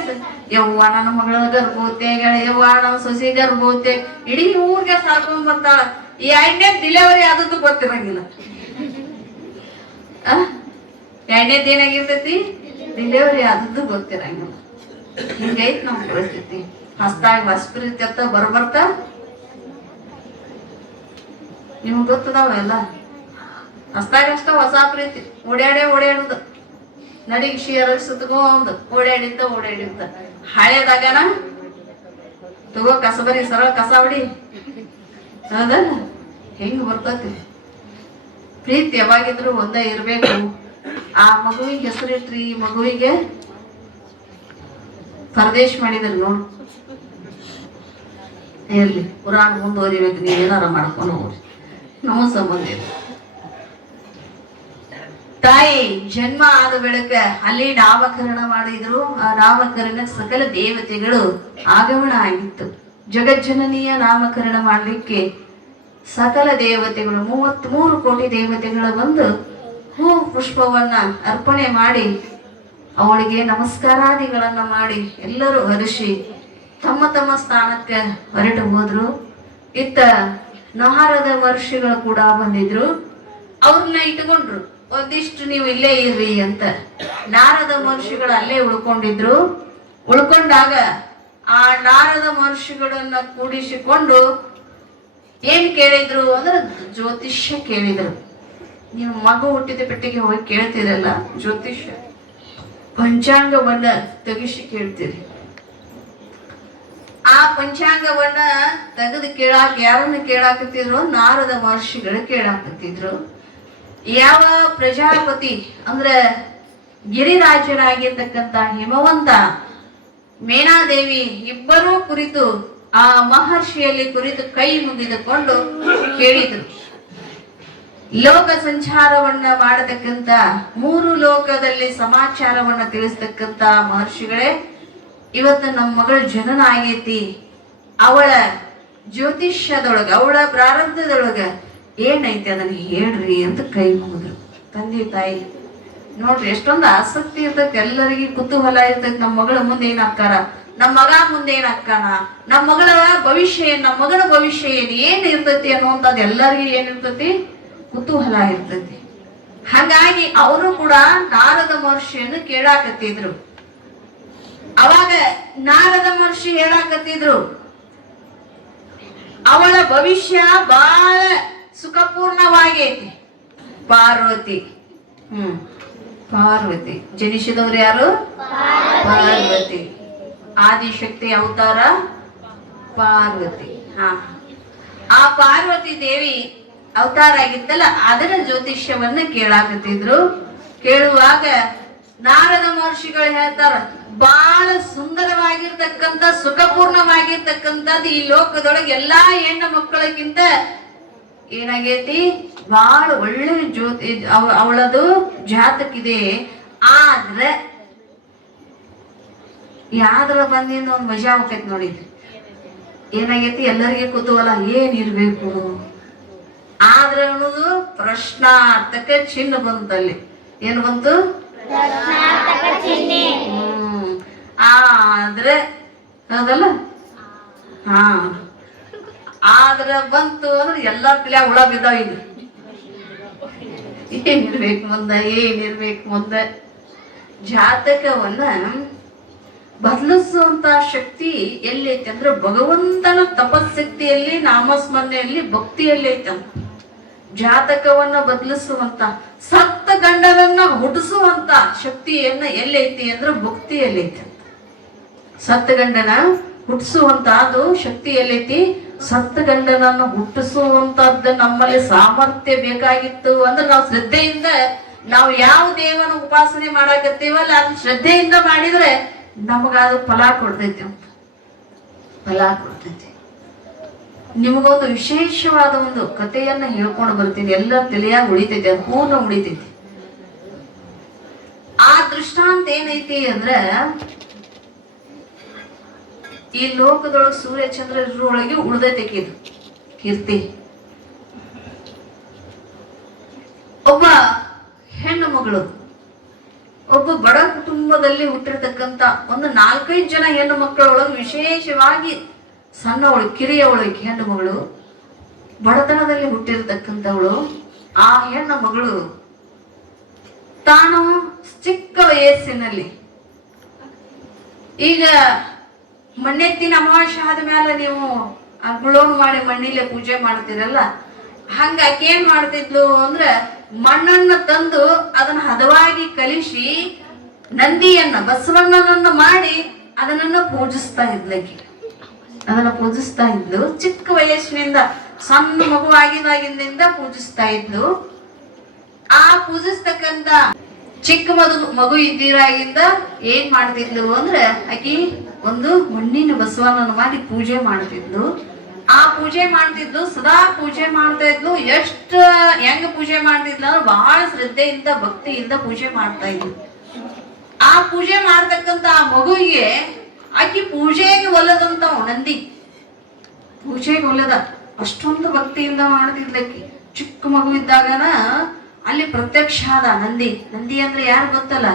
ಯವ್ವ ನನ್ನ ಮಗಳ ಗರ್ಭವತಿ ಆಗ್ಯಾಳ, ಯವ್ವ ನನ್ನ ಸೊಸಿ ಗರ್ಭವತಿ, ಇಡೀ ಊರ್ಗೆ ಸಾಕೊಂಡ್ ಬರ್ತಾಳ. ಈ 2ನೇ ಡಿಲೆವರಿ ಆದದ್ದು ಗೊತ್ತಿರಂಗಿಲ್ಲ. 2ನೇದ್ ಏನಾಗಿರ್ತೈತಿ? ಡಿಲಿವರಿ ಆದದ್ದು ಗೊತ್ತಿರಂಗಿಲ್ಲ. ಹಿಂಗೈತ್ ನಮ್ ಪರಿಸ್ಥಿತಿ. ಹೊಸ್ದಾಗಿ ಹೊಸ್ಪಿರಿತ ಬರ್ಬರ್ತ ನಿಮ್ಗೆ ಗೊತ್ತದಾವ ಎಲ್ಲ. ಹೊಸ್ದಾಗಷ್ಟ ಹೊಸ ಪ್ರೀತಿ ಓಡಾಡುದು ನಡಿಗೆ ಶಿಯರ್ ಸುತ್ಕೊಂಡ್ ಓಡಾಡಿದ್ದ ಹಳೇದಾಗನ ತಗೋ ಕಸಬರಿ ಸರಳ ಕಸ ಹೊಡಿ. ಹೌದಲ್ಲ? ಹೆಂಗ್ ಬರ್ತತಿ ಪ್ರೀತಿ? ಯಾವಾಗಿದ್ರು ಒಂದೇ ಇರ್ಬೇಕು. ಆ ಮಗುವಿಗೆ ಹೆಸರಿಟ್ರಿ, ಈ ಮಗುವಿಗೆ ಪರದೇಶ್ ಮಾಡಿದ್ರು ನೋಡು. ಇರ್ಲಿ, ಪುರಾಣ ಮುಂದುವರಿಬೇಕು. ನೀವೇನಾರ ಮಾಡ್ಕೊಂಡು ಹೋಗ್ರಿ, ನಮ್ಮ ಸಂಬಂಧ ಇಲ್ಲ. ತಾಯಿ ಜನ್ಮ ಆದ ಬಳಿಕ ಅಲ್ಲಿ ನಾಮಕರಣ ಮಾಡಿದ್ರು. ಆ ನಾಮಕರಣ ಸಕಲ ದೇವತೆಗಳು ಆಗಮನ ಆಗಿತ್ತು. ಜಗಜ್ಜನನಿಯ ನಾಮಕರಣ ಮಾಡ್ಲಿಕ್ಕೆ ಸಕಲ ದೇವತೆಗಳು 33 ಕೋಟಿ ದೇವತೆಗಳು ಬಂದು ಹೂ ಪುಷ್ಪವನ್ನ ಅರ್ಪಣೆ ಮಾಡಿ ಅವಳಿಗೆ ನಮಸ್ಕಾರಾದಿಗಳನ್ನ ಮಾಡಿ ಎಲ್ಲರೂ ಹರಿಸಿ ತಮ್ಮ ತಮ್ಮ ಸ್ಥಾನಕ್ಕೆ ಹೊರಟು ಹೋದ್ರು. ಇತ್ತ ನಾರದ ಮಹರ್ಷಿಗಳು ಕೂಡ ಬಂದಿದ್ರು. ಅವ್ರನ್ನ ಇಟ್ಕೊಂಡ್ರು. ಒಂದಿಷ್ಟು ನೀವು ಇಲ್ಲೇ ಇರ್ರಿ ಅಂತ. ನಾರದ ಮಹರ್ಷಿಗಳು ಅಲ್ಲೇ ಉಳ್ಕೊಂಡಿದ್ರು. ಉಳ್ಕೊಂಡಾಗ ಆ ನಾರದ ಮಹರ್ಷಿಗಳನ್ನ ಕೂಡಿಸಿಕೊಂಡು ಏನ್ ಕೇಳಿದ್ರು ಅಂದ್ರೆ ಜ್ಯೋತಿಷ್ಯ ಕೇಳಿದ್ರು. ನೀವು ಮಗು ಹುಟ್ಟಿದ ಪೆಟ್ಟಿಗೆ ಹೋಗಿ ಕೇಳ್ತೀರಲ್ಲ ಜ್ಯೋತಿಷ್ಯ, ಪಂಚಾಂಗವನ್ನ ತೆಗಿಸಿ ಕೇಳ್ತೀರಿ. ಆ ಪಂಚಾಂಗವನ್ನ ತೆಗೆದು ಯಾರನ್ನ ಕೇಳಾಕತ್ತಿದ್ರು? ನಾರದ ಮಹರ್ಷಿಗಳು ಕೇಳಾಕತ್ತಿದ್ರು. ಯಾವ ಪ್ರಜಾಪತಿ ಅಂದ್ರೆ ಗಿರಿರಾಜನಾಗಿರ್ತಕ್ಕಂಥ ಹಿಮವಂತ, ಮೇನಾದೇವಿ ಇಬ್ಬರೂ ಕುರಿತು ಆ ಮಹರ್ಷಿಯಲ್ಲಿ ಕುರಿತು ಕೈ ಮುಗಿದುಕೊಂಡು ಕೇಳಿದ್ರು. ಲೋಕ ಸಂಚಾರವನ್ನ ಮಾಡತಕ್ಕಂತ 3 ಲೋಕದಲ್ಲಿ ಸಮಾಚಾರವನ್ನ ತಿಳಿಸ್ತಕ್ಕಂತ ಮಹರ್ಷಿಗಳೇ, ಇವತ್ತು ನಮ್ಮ ಮಗಳ ಜನನ ಆಗೈತಿ. ಅವಳ ಜ್ಯೋತಿಷ್ಯದೊಳಗ, ಅವಳ ಪ್ರಾರಂಭದೊಳಗ ಏನೈತಿ ಅದನ್ನ ಹೇಳ್ರಿ ಅಂತ ಕೈ ಮುಗಿದ್ರು. ತಂದೆ ತಾಯಿ ನೋಡ್ರಿ ಎಷ್ಟೊಂದು ಆಸಕ್ತಿ ಇರ್ತೈತಿ, ಎಲ್ಲರಿಗೆ ಕುತೂಹಲ ಇರ್ತೈತಿ. ನಮ್ಮ ಮಗಳ ಮುಂದೆ ಏನಾಗ್ತಾರ, ನಮ್ಮ ಮಗ ಮುಂದೆ ಏನಾಗ್ತಾನ, ನಮ್ಮ ಮಗಳ ಭವಿಷ್ಯ ಏನ್, ನಮ್ಮ ಮಗನ ಭವಿಷ್ಯ ಏನ್ ಇರ್ತೈತಿ ಅನ್ನುವಂಥದ್ದು ಎಲ್ಲರಿಗೂ ಏನಿರ್ತೈತಿ, ಕುತೂಹಲ ಇರ್ತೈತಿ. ಹಾಗಾಗಿ ಅವರು ಕೂಡ ನಾರದ ಮಹರ್ಷಿಯನ್ನು ಕೇಳಾಕತ್ತಿದ್ರು. ಅವಾಗ ನಾರದ ಮಹರ್ಷಿ ಹೇಳಾಕತ್ತಿದ್ರು, ಅವಳ ಭವಿಷ್ಯ ಬಹಳ ಸುಖಪೂರ್ಣವಾಗೈತಿ. ಪಾರ್ವತಿ ಜನಿಸಿದವ್ರು ಯಾರು? ಪಾರ್ವತಿ. ಆದಿಶಕ್ತಿ ಅವತಾರ ಪಾರ್ವತಿ. ಆ ಪಾರ್ವತಿ ದೇವಿ ಅವತಾರ ಆಗಿತ್ತಲ್ಲ, ಅದರ ಜ್ಯೋತಿಷ್ಯವನ್ನ ಕೇಳಾಕತ್ತಿದ್ರು. ಕೇಳುವಾಗ ನಾರದ ಮಹರ್ಷಿಗಳು ಹೇಳ್ತಾರ, ಬಹಳ ಸುಂದರವಾಗಿರ್ತಕ್ಕಂಥ ಸುಖಪೂರ್ಣವಾಗಿರ್ತಕ್ಕಂಥದ್ದು ಈ ಲೋಕದೊಳಗೆ ಎಲ್ಲಾ ಹೆಣ್ಣು ಮಕ್ಕಳಿಗಿಂತ ಏನಾಗೈತಿ, ಬಹಳ ಒಳ್ಳೆ ಜ್ಯೋತಿ ಅವಳದು ಜಾತಕಿದೆ. ಆದ್ರೆ ಯಾವ್ದ್ರ ಬಂದಿಂದ ಒಂದ್ ಮಜಾ ಹೋಗೈತಿ ನೋಡಿ. ಏನಾಗೈತಿ, ಎಲ್ಲರಿಗೆ ಕುತೂಹಲ ಏನಿರ್ಬೇಕು. ಆದ್ರೆ ಅನ್ನೋದು ಪ್ರಶ್ನಾರ್ಥಕ ಚಿಹ್ನೆ ಬಂತಲ್ಲಿ. ಏನು ಬಂತು? ಆದ್ರೆ ಹೌದಲ್ಲ? ಆದ್ರೆ ಬಂತು ಅಂದ್ರೆ ಎಲ್ಲಾ ತಲೆ ಹುಳ ಬಿದ್ದಾವ. ಈಗ ಏನಿರ್ಬೇಕು ಮುಂದೆ ಜಾತಕವನ್ನ ಬದಲಿಸುವಂತ ಶಕ್ತಿ ಎಲ್ಲೈತಿ ಅಂದ್ರೆ ಭಗವಂತನ ತಪಶಕ್ತಿಯಲ್ಲಿ, ನಾಮಸ್ಮರಣೆಯಲ್ಲಿ, ಭಕ್ತಿಯಲ್ಲಿ ಐತಿ ಅಂತ. ಜಾತಕವನ್ನ ಬದಲಿಸುವಂತ, ಸತ್ತ ಗಂಡರನ್ನ ಹುಟ್ಟಿಸುವಂತ ಶಕ್ತಿಯನ್ನ ಎಲ್ಲೈತಿ ಅಂದ್ರೆ ಭಕ್ತಿಯಲ್ಲಿ ಐತಿ ಅಂತ. ಸತ್ತ ಗಂಡನ ಹುಟ್ಟಿಸುವಂತ ಅದು ಶಕ್ತಿ ಎಲ್ಲೈತಿ. ಸತ್ತ ಗಂಡನನ್ನು ಹುಟ್ಟಿಸುವಂತದ್ದು ನಮ್ಮಲ್ಲಿ ಸಾಮರ್ಥ್ಯ ಬೇಕಾಗಿತ್ತು ಅಂದ್ರೆ ನಾವು ಶ್ರದ್ಧೆಯಿಂದ, ನಾವು ಯಾವ ದೇವನ ಉಪಾಸನೆ ಮಾಡಾಕತ್ತೀವಲ್ಲ ಅದು ಶ್ರದ್ಧೆಯಿಂದ ಮಾಡಿದ್ರೆ ನಮಗದು ಫಲ ಕೊಡ್ತೈತಿ ಅಂತ. ಫಲ ಕೊಡ್ತೈತಿ. ನಿಮಗೊಂದು ವಿಶೇಷವಾದ ಒಂದು ಕಥೆಯನ್ನ ಹೇಳ್ಕೊಂಡು ಬರ್ತೀನಿ. ಎಲ್ಲ ತಲೆಯಾಗ ಉಳಿತೈತಿ, ಅದು ಪೂರ್ಣ ಉಳಿತೈತಿ. ಆ ದೃಷ್ಟಾಂತ ಏನೈತಿ ಅಂದ್ರೆ, ಈ ಲೋಕದೊಳಗೆ ಸೂರ್ಯ ಚಂದ್ರ ಇರೋಳಗೆ ಉಳ್ದೈತಿ ಕೀರ್ತಿ. ಒಬ್ಬ ಹೆಣ್ಣು ಮಗಳು, ಒಬ್ಬ ಬಡ ಕುಟುಂಬದಲ್ಲಿ ಹುಟ್ಟಿರ್ತಕ್ಕಂಥ ಒಂದು 4-5 ಜನ ಹೆಣ್ಣು ಮಕ್ಕಳೊಳಗೆ ವಿಶೇಷವಾಗಿ ಸಣ್ಣವಳು, ಕಿರಿಯವಳು ಹೆಣ್ಣು ಮಗಳು, ಬಡತನದಲ್ಲಿ ಹುಟ್ಟಿರ್ತಕ್ಕಂಥವಳು. ಆ ಹೆಣ್ಣು ಮಗಳು ತಾನು ಚಿಕ್ಕ ವಯಸ್ಸಿನಲ್ಲಿ. ಈಗ ಮಣ್ಣೆತ್ತಿನ ಅಮಾವಾಸ್ಯೆ ಆದ್ಮೇಲೆ ನೀವು ಗುಳೋಣ್ ಮಾಡಿ ಮಣ್ಣಿಲೆ ಪೂಜೆ ಮಾಡ್ತೀರಲ್ಲ, ಹಂಗ ಆಕೆ ಏನ್ ಮಾಡ್ತಿದ್ಲು ಅಂದ್ರ ಮಣ್ಣನ್ನ ತಂದು ಅದನ್ನ ಹದವಾಗಿ ಕಲಿಸಿ ನಂದಿಯನ್ನ ಬಸವಣ್ಣನನ್ನು ಮಾಡಿ ಅದನ್ನ ಪೂಜಿಸ್ತಾ ಇದ್ಲಕ್ಕೆ. ಅದನ್ನ ಪೂಜಿಸ್ತಾ ಇದ್ಲು ಚಿಕ್ಕ ವಯಸ್ಸಿನಿಂದ, ಸಣ್ಣ ಮಗುವಾಗಿದ್ದಾಗಿಂದ ಪೂಜಿಸ್ತಾ ಇದ್ಲು. ಆ ಪೂಜಿಸ್ತಕ್ಕಂತ ಚಿಕ್ಕ ಮಗು ಇದ್ದಿರಾಗಿಂದ ಏನ್ ಮಾಡ್ತಿದ್ಲು ಅಂದ್ರೆ ಆಕಿ ಒಂದು ಮಣ್ಣಿನ ಬಸವಣ್ಣನ ಮಾಡಿ ಪೂಜೆ ಮಾಡ್ತಿದ್ಲು. ಆ ಪೂಜೆ ಮಾಡ್ತಿದ್ಲು, ಸದಾ ಪೂಜೆ ಮಾಡ್ತಾ ಇದ್ಲು. ಎಷ್ಟ ಹೆಂಗ ಪೂಜೆ ಮಾಡ್ತಿದ್ಲು ಅಂದ್ರೆ ಬಹಳ ಶ್ರದ್ಧೆಯಿಂದ ಭಕ್ತಿಯಿಂದ ಪೂಜೆ ಮಾಡ್ತಾ ಇದ್ಲು. ಆ ಪೂಜೆ ಮಾಡ್ತಕ್ಕಂತ ಆ ಮಗುವಿಗೆ ಆಕಿ ಪೂಜೆಗೆ ಒಲ್ಲದಂತ ನಂದಿ, ಪೂಜೆಗೆ ಒಲ್ಲದ ಅಷ್ಟೊಂದು ಭಕ್ತಿಯಿಂದ ಮಾಡ್ತಿದ್ಲಕ್ಕಿ. ಚಿಕ್ಕ ಮಗು ಇದ್ದಾಗನ ಅಲ್ಲಿ ಪ್ರತ್ಯಕ್ಷ ಆದ ನಂದಿ. ನಂದಿ ಅಂದ್ರೆ ಯಾರು ಗೊತ್ತಲ್ಲ,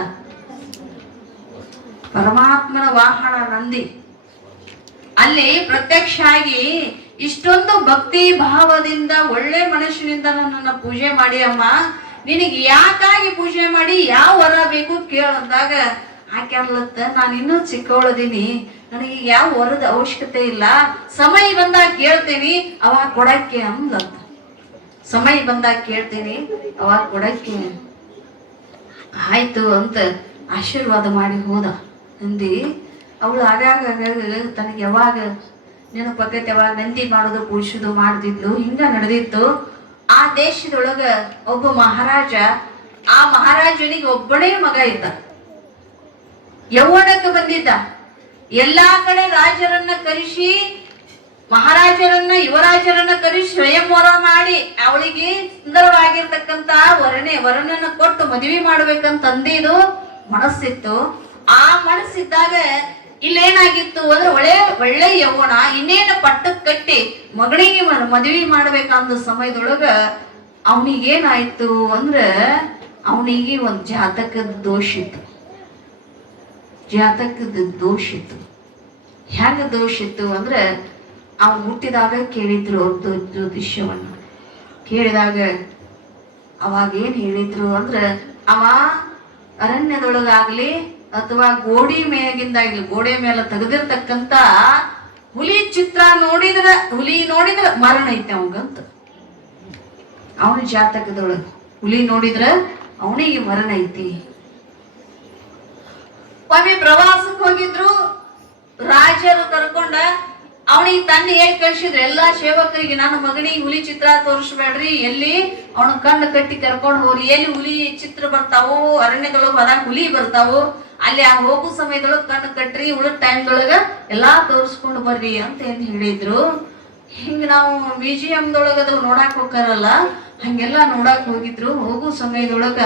ಪರಮಾತ್ಮನ ವಾಹನ ನಂದಿ. ಅಲ್ಲಿ ಪ್ರತ್ಯಕ್ಷ ಆಗಿ ಇಷ್ಟೊಂದು ಭಕ್ತಿ ಭಾವದಿಂದ ಒಳ್ಳೆ ಮನುಷ್ಯನಿಂದ ನನ್ನನ್ನ ಪೂಜೆ ಮಾಡಿ ಅಮ್ಮ, ನಿನಗೆ ಯಾಕಾಗಿ ಪೂಜೆ ಮಾಡಿ ಯಾವ ವರ ಬೇಕು ಕೇಳಂದಾಗ ಆಕೆ ಅನ್ಲತ್ತ, ನಾನು ಇನ್ನೂ ಚಿಕ್ಕವಳದೀನಿ, ನನಗೆ ಯಾವ ವರದ ಅವಶ್ಯಕತೆ ಇಲ್ಲ, ಸಮಯ ಬಂದಾಗ ಕೇಳ್ತೀನಿ ಅವಾಗ ಕೊಡಕ್ಕೆ ಅಂದ್ಲತ್ತ. ಸಮಯ ಬಂದಾಗ ಕೇಳ್ತೀನಿ ಅವಾಗ ಕೊಡಕ್ಕೆ ಆಯ್ತು ಅಂತ ಆಶೀರ್ವಾದ ಮಾಡಿ ಹೋದ ನಂದಿ. ಅವಳು ಆಗಾಗ ತನಗೆ ಯಾವಾಗ ನೆನಪಕ್ಕೈತೆ ಯಾವಾಗ ನಂದಿ ಮಾಡೋದು ಪೂಜಿಸೋದು ಮಾಡ್ತಿದ್ಲು. ಹಿಂಗ ನಡೆದಿತ್ತು. ಆ ದೇಶದೊಳಗ ಒಬ್ಬ ಮಹಾರಾಜ, ಆ ಮಹಾರಾಜನಿಗೆ ಒಬ್ಬನೇ ಮಗ ಇದ್ದ, ಯೌವನಕ್ಕೆ ಬಂದಿದ್ದ. ಎಲ್ಲಾ ಕಡೆ ರಾಜರನ್ನ ಕರೆಸಿ, ಮಹಾರಾಜರನ್ನ ಯುವರಾಜರನ್ನ ಕರೆಸಿ ಸ್ವಯಂವರ ಮಾಡಿ ಅವಳಿಗೆ ಸುಂದರವಾಗಿರ್ತಕ್ಕಂತ ವರನನ್ನ ಕೊಟ್ಟು ಮದುವೆ ಮಾಡ್ಬೇಕಂತ ಅಂದಿದ್ದು ಮನಸ್ಸಿತ್ತು. ಆ ಮನಸ್ಸಿದ್ದಾಗ ಇಲ್ಲೇನಾಗಿತ್ತು ಅಂದ್ರೆ ಒಳ್ಳೆ ಯೌವನ, ಇನ್ನೇನು ಪಟ್ಟಕ್ ಕಟ್ಟಿ ಮಗಳಿಗೆ ಮದುವೆ ಮಾಡ್ಬೇಕಂದ ಸಮಯದೊಳಗ ಅವನಿಗೇನಾಯ್ತು ಅಂದ್ರೆ ಅವನಿಗೆ ಒಂದು ಜಾತಕದ ದೋಷ ಇತ್ತು. ಜಾತಕದ ದೋಷ ಇತ್ತು. ಹೆಂಗ ದೋಷ ಇತ್ತು ಅಂದ್ರೆ ಅವ್ನು ಹುಟ್ಟಿದಾಗ ಕೇಳಿದ್ರು ಅವ್ರದ್ದು ಜ್ಯೋತಿಷ್ಯವನ್ನ. ಕೇಳಿದಾಗ ಅವಾಗ ಏನ್ ಹೇಳಿದ್ರು ಅಂದ್ರೆ ಅವ ಅರಣ್ಯದೊಳಗಾಗ್ಲಿ ಅಥವಾ ಗೋಡೆ ಮೇಲೆ ತೆಗೆದಿರ್ತಕ್ಕಂತ ಹುಲಿ ಚಿತ್ರ ಹುಲಿ ನೋಡಿದ್ರ ಮರಣ ಐತೆ ಅವಂಗಂತ. ಅವನ ಜಾತಕದೊಳಗ ಹುಲಿ ನೋಡಿದ್ರ ಅವನಿಗೆ ಮರಣ ಐತಿ. ಒಮ್ಮೆ ಪ್ರವಾಸಕ್ಕೆ ಹೋಗಿದ್ರು, ರಾಜರು ಕರ್ಕೊಂಡ ಅವನಿಗೆ ತನ್ನ ಹೇಳಿ ಕಳ್ಸಿದ್ರು ಎಲ್ಲಾ ಸೇವಕರಿಗೆ, ನನ್ನ ಮಗನಿಗೆ ಹುಲಿ ಚಿತ್ರ ತೋರಿಸ್ಬೇಡ್ರಿ, ಎಲ್ಲಿ ಅವನ ಕಣ್ಣು ಕಟ್ಟಿ ಕರ್ಕೊಂಡು ಹೋಗ್ರಿ, ಎಲ್ಲಿ ಹುಲಿ ಚಿತ್ರ ಬರ್ತಾವೋ ಅರಣ್ಯದೊಳಗ ಅದಾಗ ಹುಲಿ ಬರ್ತಾವೋ ಅಲ್ಲಿ ಆ ಹೋಗೋ ಸಮಯದೊಳಗ ಕಣ್ಣು ಕಟ್ರಿ, ಉಳಿದ ಟೈಮ್ದೊಳಗ ಎಲ್ಲಾ ತೋರಿಸ್ಕೊಂಡು ಬರ್ರಿ ಅಂತ ಏನ್ ಹೇಳಿದ್ರು. ಹಿಂಗ ನಾವು ಮ್ಯೂಸಿಯಂದೊಳಗ ಅದು ನೋಡಾಕ್ ಹೋಗ್ತಾರಲ್ಲ, ಹಂಗೆಲ್ಲಾ ನೋಡಾಕ್ ಹೋಗಿದ್ರು. ಹೋಗೋ ಸಮಯದೊಳಗ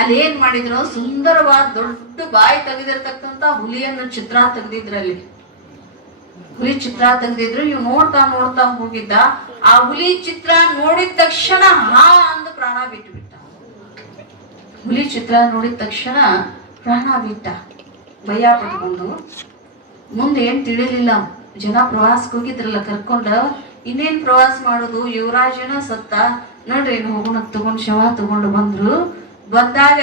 ಅಲ್ಲಿ ಏನ್ ಮಾಡಿದ್ರು, ಸುಂದರವಾದ ದೊಡ್ಡ ಬಾಯಿ ತೆಗೆದಿರ್ತಕ್ಕಂತ ಹುಲಿಯನ್ನು ಚಿತ್ರ ತೆಗ್ದಿದ್ರಲ್ಲಿ. ಹುಲಿ ಚಿತ್ರ ತೆಗ್ದಿದ್ರು. ಇವ್ ನೋಡ್ತಾ ಹೋಗಿದ್ದ. ಆ ಹುಲಿ ಚಿತ್ರ ನೋಡಿದ ತಕ್ಷಣ ಹಾ ಅಂದು ಪ್ರಾಣ ಬಿಟ್ಟ. ಹುಲಿ ಚಿತ್ರ ನೋಡಿದ ತಕ್ಷಣ ಪ್ರಾಣ ಬಿಟ್ಟ, ಭಯ ಪಟ್ಕೊಂಡು. ಮುಂದೆ ಏನ್ ತಿಳಿಲಿಲ್ಲ. ಜನ ಪ್ರವಾಸಕ್ಕೆ ಹೋಗಿದ್ರಲ್ಲ ಕರ್ಕೊಂಡ, ಇನ್ನೇನ್ ಪ್ರವಾಸ ಮಾಡೋದು, ಯುವರಾಜನ ಸತ್ತ, ನೋಡ್ರಿ ಹೋಗೋಣ ತಗೊಂಡ್ ಶವ ತಗೊಂಡು ಬಂದ್ರು. ಬಂದಾಗ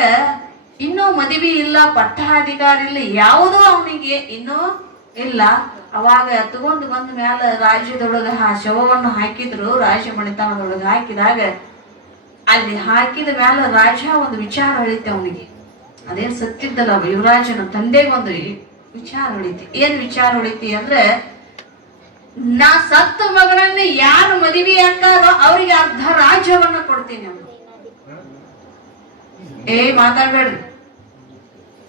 ಇನ್ನೂ ಮದುವೆ ಇಲ್ಲ, ಪಟ್ಟಾಧಿಕಾರಿ ಇಲ್ಲ, ಯಾವುದೋ ಅವನಿಗೆ ಇನ್ನೂ ಇಲ್ಲ. ಅವಾಗ ತಗೊಂಡು ಬಂದ ಮ್ಯಾಲ ರಾಜ್ಯದೊಳಗ ಆ ಶವವನ್ನು ಹಾಕಿದ್ರು. ರಾಜ ಮಣಿತನದೊಳಗ ಹಾಕಿದಾಗ ಅಲ್ಲಿ ಹಾಕಿದ ಮ್ಯಾಲ ರಾಜ ಒಂದು ವಿಚಾರ ಹೇಳಿತೆ ಅವನಿಗೆ. ಅದೇನ್ ಸತ್ತಿದ್ದಲ್ಲ ಯುವರಾಜನ ತಂದೆಗೆ ಒಂದು ವಿಚಾರ ಹೊಳಿತಿ. ಏನ್ ವಿಚಾರ ಹೊಳಿತಿ ಅಂದ್ರೆ, ನಾ ಸತ್ತ ಮಗಳನ್ನ ಯಾರು ಮದುವೆ ಆಗ್ತಾರೋ ಅವ್ರಿಗೆ ಅರ್ಧ ರಾಜ್ಯವನ್ನ ಕೊಡ್ತೀನಿ ಅವ್ನು. ಮಾತಾಡ್ಬೇಡ್ರಿ,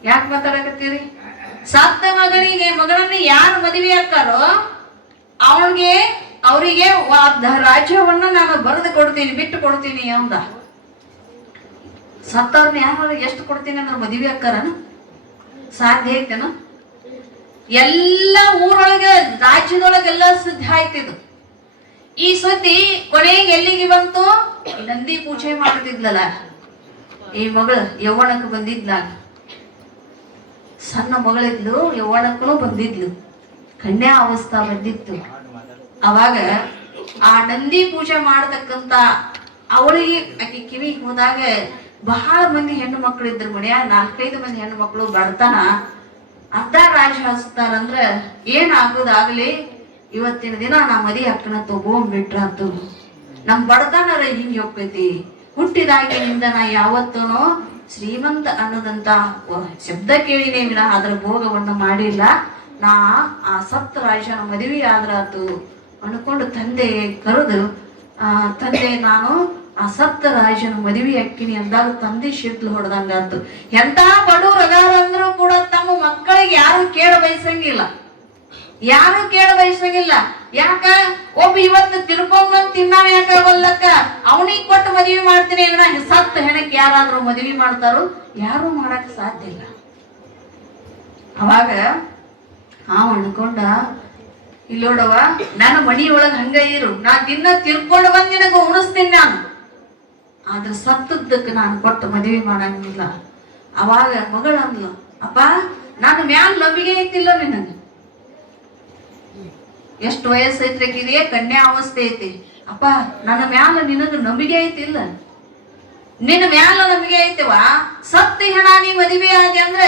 ಯಾಕೆ ಮಾತಾಡಕತ್ತೀರಿ? ಸತ್ತ ಮಗಳನ್ನ ಯಾರು ಮದುವೆ ಆಗ್ತಾರೋ ಅವರಿಗೆ ಅರ್ಧ ರಾಜ್ಯವನ್ನ ನಾನು ಬರೆದು ಕೊಡ್ತೀನಿ, ಬಿಟ್ಟು ಕೊಡ್ತೀನಿ ಅಂದ. ಸತ್ತವ್ರನ್ನ ಯಾರು ಎಷ್ಟು ಕೊಡ್ತೀನಿ ಅಂದ್ರೆ ಮದುವೆ ಆಗ್ತಾರನ? ಸಾಧ್ಯ ಐತೆನ? ಎಲ್ಲ ಊರೊಳಗೆ ರಾಜ್ಯದೊಳಗೆಲ್ಲ ಸುದ್ದಿ ಆಯ್ತಿದ್ದು. ಈ ಸುದ್ದಿ ಕೊನೆಗೆ ಎಲ್ಲಿಗೆ ಬಂತು? ನಂದಿ ಪೂಜೆ ಮಾಡ್ತಿದ್ಲಲ್ಲ ಈ ಮಗಳು, ಯೌವನಕ್ಕೆ ಬಂದಿದ್ಲ. ಸಣ್ಣ ಮಗಳಿದ್ಲು, ಯೌವನಕ್ಕೂ ಬಂದಿದ್ಲು, ಕನ್ಯಾ ಅವಸ್ಥಾ ಬಂದಿತ್ತು. ಅವಾಗ ಆ ನಂದಿ ಪೂಜೆ ಮಾಡತಕ್ಕಂತ ಅವಳಿಗೆ ಆಕೆ ಕಿವಿಗೆ ಹೋದಾಗ ಬಹಳ ಮಂದಿ ಹೆಣ್ಣು ಮಕ್ಳು ಇದ್ರ ಮನ್ಯಾಗ 4-5 ಮಂದಿ ಹೆಣ್ಣು ಮಕ್ಳು ಬಡತನ ಅರ್ಧ ರಾಜ ಹಚ್ತಾರಂದ್ರ ಏನ್ ಆಗೋದಾಗ್ಲಿ ಇವತ್ತಿನ ದಿನ ನಾ ಮದಿ ಅಕ್ಕನ ತಗೊಂಡ್ಬಿಟ್ರಾತು. ನಮ್ ಬಡತನರ ಹಿಂಗ್ ಹೋಗ್ತೈತಿ. ಹುಟ್ಟಿದಾಗಿನಿಂದ ನಾ ಯಾವತ್ತೂನು ಶ್ರೀಮಂತ ಅನ್ನೋದಂತ ಶಬ್ದ ಕೇಳಿನೇ ವಿನ ಅದ್ರ ಭೋಗವನ್ನ ಮಾಡಿಲ್ಲ. ನಾ ಆ ಸಪ್ತ ರಾಜನ ಮದುವೆ ಆದ್ರಾತು ಅನ್ಕೊಂಡು ತಂದೆ ಕರೆದು ತಂದೆ ನಾನು ಆ ಸಪ್ತ ರಾಜನ ಮದುವೆ ಅಕ್ಕಿನಿ ಅಂದಾಗ ತಂದೆ ಶಿಟ್ಲು ಹೊಡೆದಂಗಾತು. ಎಂತ ಬಡವ್ರು ಅದಾರ ಅಂದ್ರೂ ಕೂಡ ತಮ್ಮ ಮಕ್ಕಳಿಗೆ ಯಾರು ಕೇಳ ಬಯಸಂಗಿಲ್ಲ, ಯಾರು ಕೇಳ ಬಯಸಂಗಿಲ್ಲ. ಯಾಕ ಒಬ್ಬ ಇವತ್ತು ತಿರ್ಕೊಂಡ್ ತಿನ್ನಾವ ಯಾಕಾಗಲ್ಲಕ್ಕ ಅವನಿಗೆ ಕೊಟ್ಟು ಮದುವೆ ಮಾಡ್ತೀನಿ ಸತ್ತ ಹೆಣಕ್ಕೆ ಯಾರಾದ್ರೂ ಮದುವೆ ಮಾಡ್ತಾರೋ? ಯಾರು ಮಾಡಕ್ ಸಾಧ್ಯ ಇಲ್ಲ. ಅವಾಗ ಅನ್ಕೊಂಡ ಇಲ್ಲೋಡವ ನನ್ನ ಮನಿಯೊಳಗ ಹಂಗ ಇರು, ನಾ ದಿನ ತಿರ್ಕೊಂಡು ಬಂದ್ ನಿನಗ ಉಣಿಸ್ತೀನಿ ನಾನು, ಆದ್ರ ಸತ್ತದ್ದಕ್ಕೆ ನಾನು ಕೊಟ್ಟು ಮದುವೆ ಮಾಡಂಗಿಲ್ಲ. ಅವಾಗ ಮಗಳ ಅಂದ್ಲು, ಅಪ್ಪ ನಾನು ಮ್ಯಾಲ ಲಭಿಗೆ ಐತಿಲ್ಲ ನಿನಗ, ಎಷ್ಟು ವಯಸ್ಸೈತ್ರಿಕಿದೆಯೇ ಕನ್ಯಾ ಅವಸ್ಥೆ ಐತಿ. ಅಪ್ಪ ನನ್ನ ಮ್ಯಾಲ ನಿನಗ ನಂಬಿಕೆ ಐತಿಲ್ಲ, ನಿನ್ನ ಮ್ಯಾಲ ನಂಬಿಕೆ ಐತಿವ. ಸತ್ತಿ ಹೆಣ ನೀ ಮದುವೆ ಆದಿ ಅಂದ್ರ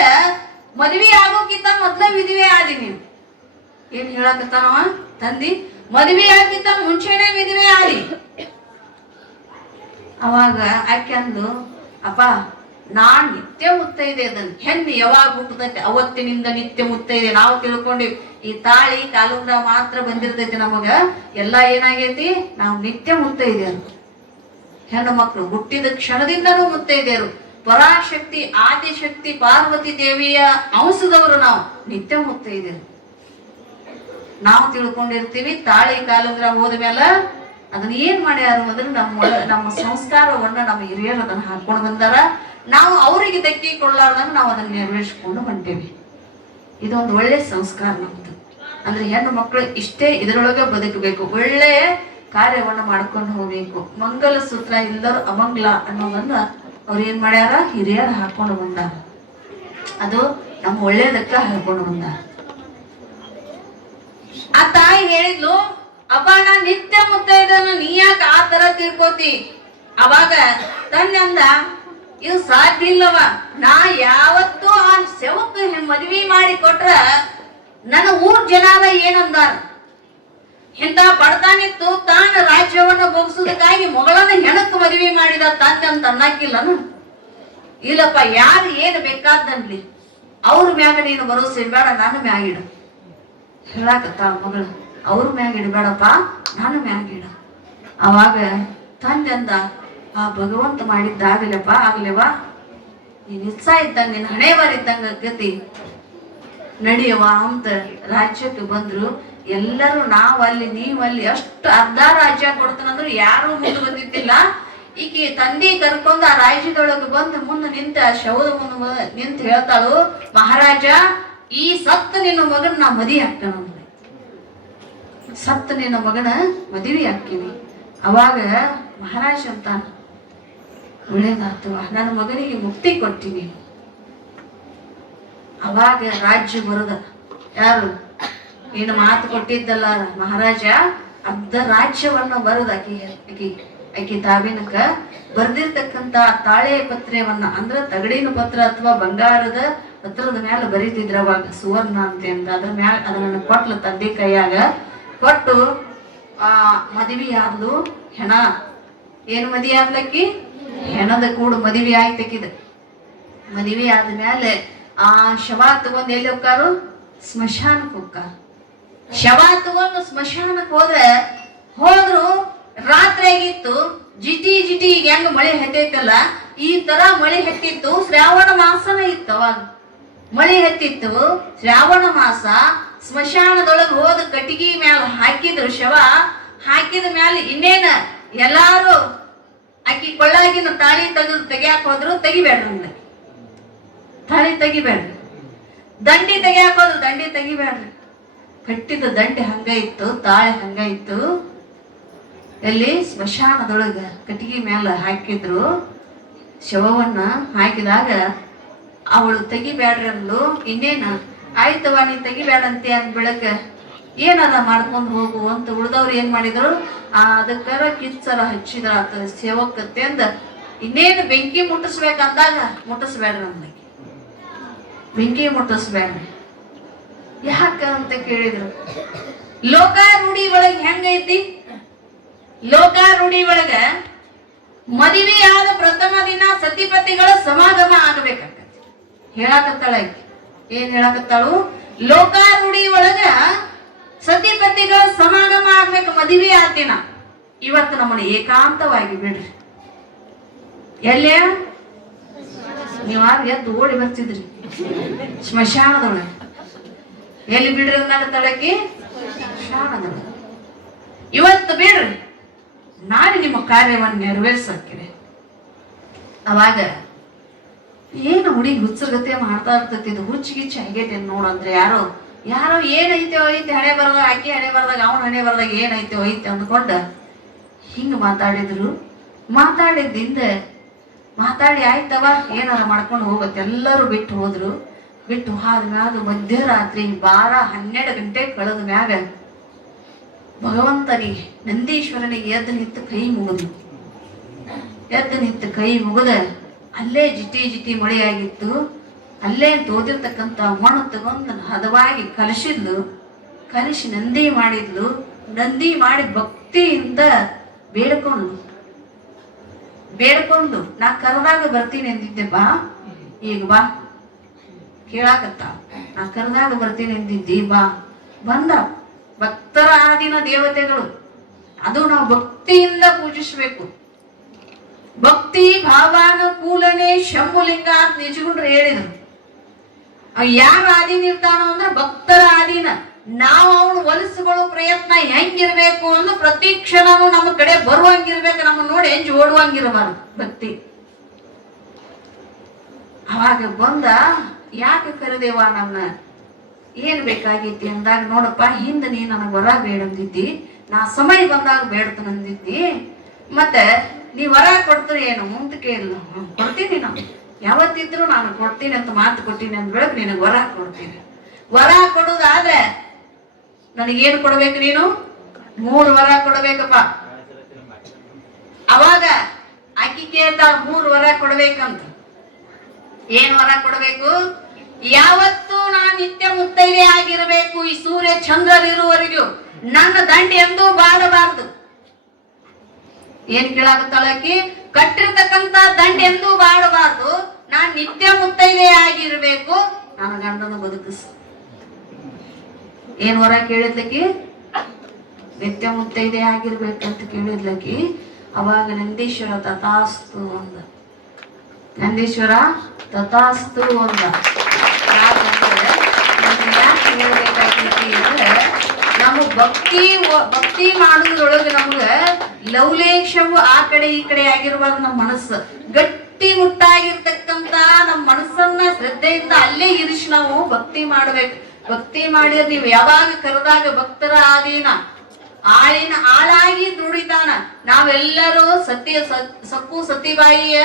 ಮದುವೆ ಆಗೋಕ್ಕಿಂತ ಮೊದ್ಲ ವಿಧಿವೆ ಆದಿ ನೀನು. ಏನ್ ಹೇಳಕತ್ತಾನವ ತಂದಿ? ಮದುವೆ ಆಗಿದ್ದ ಮುಂಚೆನೆ ವಿಧಿವೆ ಆದಿ. ಅವಾಗ ಆಕೆ ಅಂದು, ಅಪ್ಪ ನಾನ್ ನಿತ್ಯ ಮುತ್ತೈದೆ ಅದನ್ನ ಹೆಣ್ಣು ಯಾವಾಗ ಹುಟ್ಟದೈತೆ ಅವತ್ತಿನಿಂದ ನಿತ್ಯ ಮುತ್ತೈದೆ. ನಾವು ತಿಳ್ಕೊಂಡಿವಿ ಈ ತಾಳಿ ಕಾಲುಂಗ್ರ ಮಾತ್ರ ಬಂದಿರ್ತೈತಿ, ನಮಗ ಎಲ್ಲಾ ಏನಾಗೈತಿ ನಾವು ನಿತ್ಯ ಮುತ್ತೈದೆ ಅಂತ. ಹೆಣ್ಣು ಮಕ್ಕಳು ಹುಟ್ಟಿದ ಕ್ಷಣದಿಂದನೂ ಮುತ್ತೈದೆಯರು. ಪರಾಶಕ್ತಿ ಆದಿಶಕ್ತಿ ಪಾರ್ವತಿ ದೇವಿಯ ಅಂಶದವರು ನಾವು ನಿತ್ಯ ಮುತ್ತೈದೆಯರು. ನಾವು ತಿಳ್ಕೊಂಡಿರ್ತೀವಿ ತಾಳಿ ಕಾಲುಂಗ್ರ ಹೋದ್ಮೇಲೆ ಅದನ್ನ ಏನ್ ಮಾಡ್ಯಾರು ಅಂದ್ರೆ ನಮ್ಮ ಸಂಸ್ಕಾರವನ್ನ ನಮ್ಮ ಹಿರಿಯರು ಅದನ್ನ ಹಾಕೊಂಡು ಬಂದಾರ. ನಾವು ಅವರಿಗೆ ಧಕ್ಕಿ ಕೊಳ್ಳಾರ್ದಂಗ ನಾವು ಅದನ್ನ ನೆರವೇರಿಸಿಕೊಂಡು ಹೊಂಟೇವಿ. ಇದೊಂದು ಒಳ್ಳೆ ಸಂಸ್ಕಾರ ನಮ್ದು. ಅಂದ್ರೆ ಹೆಣ್ಣು ಮಕ್ಕಳು ಇಷ್ಟೇ ಇದರೊಳಗೆ ಬದುಕಬೇಕು, ಒಳ್ಳೆ ಕಾರ್ಯವನ್ನ ಮಾಡ್ಕೊಂಡು ಹೋಗ್ಬೇಕು. ಮಂಗಲ ಸೂತ್ರ ಇಲ್ಲರು ಅಮಂಗಲ ಅನ್ನೋದನ್ನ ಅವ್ರು ಏನ್ ಮಾಡ್ಯಾರ ಹಿರಿಯರು ಹಾಕೊಂಡು ಬಂದಾರ. ಅದು ನಮ್ಮ ಒಳ್ಳೇದಕ್ಕ ಹಾಕೊಂಡು ಬಂದಾರ. ಆ ತಾಯಿ ಹೇಳಿದ್ಲು, ಅಪ್ಪ ನಾ ನಿತ್ಯ ಮುತ್ತೈದನ ನೀ ಯಾಕ ಆ ತರ ತಿಳ್ಕೋತಿ? ಅವಾಗ ತನ್ನಂದ ಇದು ಸಾಧ್ಯ ಇಲ್ಲವ, ನಾ ಯಾವತ್ತೂ ಆ ಸೆವಕ್ ಮದ್ವಿ ಮಾಡಿ ಕೊಟ್ರ ನನ್ನ ಊರ್ ಜನಾದ ಏನಂದಾರ, ಇಂತ ಬಡತಾನಿತ್ತು ತಾನ ರಾಜ್ಯವನ್ನ ಭೋಗಿಸೋದಕ್ಕಾಗಿ ಮಗಳನ್ನ ಹೆಣಕ್ ಮದುವೆ ಮಾಡಿದ ತಂದೆ ಅಂತ ಅನ್ನಕ್ಕಿಲ್ಲನು? ಇಲ್ಲಪ್ಪ, ಯಾರು ಏನು ಬೇಕಾದ್ದಲ್ಲಿ ಅವ್ರ ಮ್ಯಾಗ ನೀನು ಭರೋಸೆ ಬೇಡ, ನಾನು ಮ್ಯಾಗಿಡ ಹೇಳಾಕತ್ತ ಮಗಳು. ಅವ್ರ ಮ್ಯಾಗ ಇಡಬೇಡಪ್ಪ, ನಾನು ಮ್ಯಾಗಿಡ. ಅವಾಗ ತಂದೆ ಅಂದ, ಆ ಭಗವಂತ ಮಾಡಿದ್ದಾಗಲಪ್ಪ ಆಗ್ಲೇವಾ, ನೀನ್ ಇಚ್ಛಾ ಇದ್ದಂಗ ನಿನ್ ಹಣೆ ಬಾರಿದ್ದಂಗ ಗತಿ ನಡಿಯವ ಅಂತ ರಾಜ್ಯಕ್ಕೆ ಬಂದ್ರು. ಎಲ್ಲರೂ ನಾವಲ್ಲಿ ನೀವಲ್ಲಿ ಅಷ್ಟು ಅರ್ಧ ರಾಜ್ಯ ಕೊಡ್ತಾನಂದ್ರು ಯಾರು ಮುಂದೆ ಬಂದಿದ್ದಿಲ್ಲ. ಈಕಿ ತಂದೆ ಕರ್ಕೊಂಡು ಆ ರಾಜ್ಯದೊಳಗೆ ಬಂದು ಮುಂದೆ ನಿಂತ ಶವದ ಮುಂದೆ ನಿಂತು ಹೇಳ್ತಾಳು, ಮಹಾರಾಜ ಈ ಸತ್ತ ನಿನ್ನ ಮಗನ ನಾ ಮದುವೆ ಹಾಕ್ತಾನಂದ್ರೆ, ಸತ್ತ ನಿನ್ನ ಮಗನ ಮದುವೆ ಹಾಕ್ತೀನಿ. ಅವಾಗ ಮಹಾರಾಜ ಅಂತ, ಒಳ್ಳೇದಾತು, ನನ್ನ ಮಗನಿಗೆ ಮುಕ್ತಿ ಕೊಟ್ಟಿನಿ. ಅವಾಗ ರಾಜ್ಯ ಬರದ ಯಾರು ನೀನು ಮಾತು ಕೊಟ್ಟಿದ್ದಲ್ಲ ಮಹಾರಾಜ, ಅರ್ಧ ರಾಜ್ಯವನ್ನ ಬರದ ಆಕಿ ತಾವಿನಕ ಬರ್ದಿರ್ತಕ್ಕಂತ ತಾಳೆ ಪತ್ರೆವನ್ನ ಅಂದ್ರ ತಗಡಿನ ಪತ್ರ ಅಥವಾ ಬಂಗಾರದ ಪತ್ರದ ಮ್ಯಾಲ ಬರೀತಿದ್ರ ಅವಾಗ ಸುವರ್ಣ ಅಂತ ಅದ್ರ ಮ್ಯಾಲ ಅದನ್ನ ಕೊಟ್ಲ ತಂದೆ ಕೈಯಾಗ ಕೊಟ್ಟು ಆ ಮದುವೆ ಆದ್ಲು. ಹೆಣ ಏನು ಮದುವೆ ಆದ್ಲಕ್ಕಿ? ಹೆಣದ ಕೂಡು ಮದುವೆ ಆಯ್ತಕ್ಕಿದ. ಮದುವೆ ಆದ್ಮೇಲೆ ಆ ಶವ ತಗೊಂಡ್ ಎಲ್ಲಿ ಹೋಗ್ತಾರು? ಸ್ಮಶಾನಕ್ಕೆ ಹೋಗ್ತಾರ. ಶವ ತಗೊಂಡು ಸ್ಮಶಾನಕ್ಕೆ ಹೋದ್ರು ರಾತ್ರಿ ಆಗಿತ್ತು. ಜಿಟಿ ಜಿಟಿ ಈಗ ಹೆಂಗ ಮಳೆ ಹತ್ತೈತಲ್ಲ ಈ ತರ ಮಳೆ ಹತ್ತಿತ್ತು. ಶ್ರಾವಣ ಮಾಸನ ಇತ್ತು, ಅವಾಗ ಮಳೆ ಹತ್ತಿತ್ತು. ಶ್ರಾವಣ ಮಾಸ ಸ್ಮಶಾನದೊಳಗೆ ಹೋದ ಕಟ್ಟಿಗೆ ಮ್ಯಾಲ ಹಾಕಿದ್ರು. ಶವ ಹಾಕಿದ ಮ್ಯಾಲ ಇನ್ನೇನ ಎಲ್ಲಾರು ಆಕಿ ಕೊಳ್ಳಾಗಿನ ತಾಳಿ ತೆಗಿಯಾಕ ಹೋದ್ರು. ತೆಗಿಬೇಡ್ರಿ, ತಾಳಿ ತೆಗಿಬೇಡ್ರಿ. ದಂಡಿ ತೆಗಿಯಾಕ ಹೋದ್ರು, ದಂಡಿ ತೆಗಿಬೇಡ್ರಿ. ಕಟ್ಟಿದ ದಂಡೆ ಹಂಗ ಇತ್ತು, ತಾಳೆ ಹಂಗ ಇತ್ತು. ಎಲ್ಲಿ? ಸ್ಮಶಾನದೊಳಗ ಕಟ್ಟಿಗೆ ಮ್ಯಾಲ ಹಾಕಿದ್ರು. ಶವವನ್ನ ಹಾಕಿದಾಗ ಅವಳು ತೆಗಿಬೇಡ್ರಿ ಅಂದ್ಲು. ಇನ್ನೇನ ಆಯ್ತವ ನೀ ತೆಗಿಬೇಡಂತೆ ಅಂದ್ ಬೆಳಕ ಏನದ ಮಾಡ್ಕೊಂಡು ಹೋಗು ಅಂತ ಉಳ್ದವ್ರು ಏನ್ ಮಾಡಿದ್ರು, ಅದಕ್ಕರ ಕಿಚ್ಚರ ಹಚ್ಚಿದ್ರ ಆತ ಸೇವಕತ್ತೆ ಅಂದ ಇನ್ನೇನು ಬೆಂಕಿ ಮುಟ್ಟಿಸ್ಬೇಕಂದಾಗ ಮುಟ್ಟಿಸ್ಬೇಡ್ರಿ ನಮ್ಗೆ, ಬೆಂಕಿ ಮುಟ್ಟಿಸ್ಬೇಡ್ರಿ. ಯಾಕ ಅಂತ ಕೇಳಿದ್ರು, ಲೋಕಾರೂಢಿ ಒಳಗ ಹೆಂಗೈತಿ? ಲೋಕಾರೂಢಿ ಒಳಗ ಮದುವೆಯಾದ ಪ್ರಥಮ ದಿನ ಸತಿಪತಿಗಳ ಸಮಾಗಮ ಆಗ್ಬೇಕಾಗತ್ತೆ. ಹೇಳಾಕತ್ತಾಳ ಆಕಿ. ಏನ್ ಹೇಳಾಕತ್ತಾಳು? ಲೋಕಾರೂಢಿ ಒಳಗ ಸತಿಪತಿಗಳ ಸಮಾಗಮ ಆಗ್ಬೇಕು ಮದುವೆ ಆದ ದಿನ. ಇವತ್ತು ನಮ್ಮನ್ನ ಏಕಾಂತವಾಗಿ ಬಿಡ್ರಿ. ಎಲ್ಲೇ ನೀವ್ ಎದ್ದು ಓಡಿ ಬರ್ತಿದ್ರಿ ಸ್ಮಶಾನದೊಳಗೆ. ಎಲ್ಲಿ ಬಿಡ್ರಿ ಅಂದಾಗತ್ತಾಳಕಿ? ಸ್ಮಶಾನದೊಳಗೆ. ಇವತ್ತು ಬಿಡ್ರಿ, ನಾಳೆ ನಿಮ್ಮ ಕಾರ್ಯವನ್ನು ನೆರವೇರಿಸಕ್ಕಿದೆ. ಅವಾಗ ಏನು ಹುಡುಗಿ ಹುಚ್ಚಗತೆ ಮಾಡ್ತಾ ಇರ್ತೈತಿ, ಇದು ಹುಚ್ಚಿಗಿಚ್ಚಿ ಆಗೈತೆ ನೋಡಂದ್ರೆ ಯಾರೋ ಯಾರೋ ಏನೈತೆ ಐತೆ ಹಣೆ ಬರ್ದಾಗ, ಆಕಿ ಹಣೆ ಬರ್ದಾಗ, ಅವನ ಹಣೆ ಬರ್ದಾಗ ಏನೈತೆ ಐತೆ ಅಂದ್ಕೊಂಡ ಹಿಂಗ ಮಾತಾಡಿದ್ರು. ಮಾತಾಡಿದ್ದಿಂದ ಮಾತಾಡಿ ಆಯ್ತವ ಏನಾರ ಮಾಡ್ಕೊಂಡು ಹೋಗತ್ತೆ. ಎಲ್ಲರೂ ಬಿಟ್ಟು ಹೋದ್ರು. ಬಿಟ್ಟು ಹೋದ ಮ್ಯಾಗ ಮಧ್ಯರಾತ್ರಿ 12-12 ಗಂಟೆ ಕಳೆದ ಮ್ಯಾಗ ಭಗವಂತನಿಗೆ ನಂದೀಶ್ವರನಿಗೆ ಎದ್ದು ನಿಂತು ಕೈ ಮುಗಿದು, ಎದ್ದು ನಿಂತು ಕೈ ಮುಗಿದ ಅಲ್ಲೇ ಜಿಟಿ ಜಿಟಿ ಮಳೆಯಾಗಿತ್ತು. ಅಲ್ಲೇ ತೋದಿರ್ತಕ್ಕಂಥ ಮಣ್ಣು ತಗೊಂಡು ಹದವಾಗಿ ಕಲಸಿದ್ಲು. ಕಲಸಿ ನಂದಿ ಮಾಡಿದ್ಲು. ನಂದಿ ಮಾಡಿ ಭಕ್ತಿಯಿಂದ ಬೇಡ್ಕೊಂಡು ನಾ ಕರೆದಾಗ ಬರ್ತೀನಿ ಅಂದಿದ್ದೆ, ಬಾ ಈಗ ಬಾ ಕೇಳಾಕತ್ತ. ನಾ ಕರೆದಾಗ ಬರ್ತೀನಿ ಅಂದಿದ್ದಿ, ಬಾ. ಬಂದ ಭಕ್ತರ ಆದಿನ ದೇವತೆಗಳು. ಅದು ನಾವು ಭಕ್ತಿಯಿಂದ ಪೂಜಿಸ್ಬೇಕು. ಭಕ್ತಿ ಭಾವಾನುಕೂಲನೆ ಶಂಭುಲಿಂಗ ಅಂತ ನಿಜಗುಂಡ್ರು ಹೇಳಿದ್ರು. ಯಾರ ಆದೀನ ಇರ್ತಾನೋ ಅಂದ್ರೆ ಭಕ್ತರ ಆದೀನ. ನಾವು ಅವನು ಒಲಿಸಿಕೊಳ್ಳೋ ಪ್ರಯತ್ನ ಹೆಂಗಿರ್ಬೇಕು ಅಂದ್ರೆ ಪ್ರತಿ ಕ್ಷಣನೂ ನಮ್ಮ ಕಡೆ ಬರುವಂಗಿರ್ಬೇಕು. ನಮ್ಮ ನೋಡಿ ಹೆಂಜಿ ಓಡುವಂಗಿರಬಾರ್ದು ಭಕ್ತಿ. ಅವಾಗ ಬಂದ, ಯಾಕೆ ಕರೆದೇವ ನನ್ನ, ಏನ್ ಬೇಕಾಗೈತಿ ಅಂದಾಗ, ನೋಡಪ್ಪ ಹಿಂದೆ ನೀ ನನಗೆ ವರ ಬೇಡಂದಿದ್ದಿ, ನಾ ಸಮಯ ಬಂದಾಗ ಬೇಡ್ತನಂದಿದ್ದಿ, ಮತ್ತೆ ನೀ ವರ ಕೊಡ್ತೀರಿ ಏನು ಮುಂದಕ್ಕೆ ಇಲ್ಲ. ಕೊಡ್ತೀನಿ, ನಾನು ಯಾವತ್ತಿದ್ರು ನಾನು ಕೊಡ್ತೀನಿ ಅಂತ ಮಾತು ಕೊಟ್ಟಿನಿ ಅಂದ ಬೆಳಗ್ಗೆ ನಿನಗೆ ವರ ಕೊಡ್ತೀನಿ. ವರ ಕೊಡುದಾದ್ರೆ ನನಗೇನು ಕೊಡ್ಬೇಕು? ನೀನು 3 ವರ ಕೊಡ್ಬೇಕಪ್ಪ. ಅವಾಗ ಆಕಿ ಕೇಳ್ತಾ 3 ವರ ಕೊಡ್ಬೇಕಂತ. ಏನ್ ವರ ಕೊಡ್ಬೇಕು? ಯಾವತ್ತೂ ನಾನು ನಿತ್ಯ ಮುತ್ತೈದೆ ಆಗಿರಬೇಕು. ಈ ಸೂರ್ಯ ಚಂದ್ರರಿರುವವರೆಗೂ ನನ್ನ ದಂಡಿ ಎಂದೂ ಬಾಡಬಾರದು. ಏನ್ ಕೇಳಾಕತ್ತಾಳಕಿ? ಕಟ್ಟಿರ್ತಕ್ಕಂತ ದಂಡಿ ಎಂದೂ ಬಾಡಬಾರ್ದು. ನಾನ್ ನಿತ್ಯ ಮುತ್ತೈದೆ ಆಗಿರ್ಬೇಕು. ನನ್ನ ಗಂಡನ ಬದುಕಿಸ್. ಏನ್ ವರ ಕೇಳಿದ್ಲಕಿ? ನಿತ್ಯ ಮುತ್ತೈದೆ ಆಗಿರ್ಬೇಕಂತ ಕೇಳಿದ್ಲಕಿ. ಅವಾಗ ನಂದೀಶ್ವರ ತಥಾಸ್ತು ಅಂದ. ನಂದೀಶ್ವರ ತಥಾಸ್ತು ಅಂದ. ಯಾಕೆ ಹೇಳ್ಬೇಕಾಗೈತಿ ಅಂದ್ರೆ, ನಮಗ್ ಭಕ್ತಿ ಮಾಡುವುದರೊಳಗೆ ನಮ್ಗ ಲವಲೇಶವು ಆ ಕಡೆ ಈ ಕಡೆ ಆಗಿರುವಾಗ ನಮ್ಮ ಮನಸ್ಸು ಗಟ್ಟಿ ಮುಟ್ಟಾಗಿರ್ತಕ್ಕಂತ ನಮ್ಮ ಮನಸ್ಸನ್ನ ಶ್ರದ್ಧೆಯಿಂದ ಅಲ್ಲೇ ಇರಿಸಿ ನಾವು ಭಕ್ತಿ ಮಾಡ್ಬೇಕು. ಭಕ್ತಿ ಮಾಡಿದ್ರೆ ನೀವು ಯಾವಾಗ ಕರೆದಾಗ ಭಕ್ತರ ಆದೀನ ಆಳಾಗಿ ದುಡಿತಾನ. ನಾವೆಲ್ಲರೂ ಸಕ್ಕು ಸತಿಬಾಯಿಯ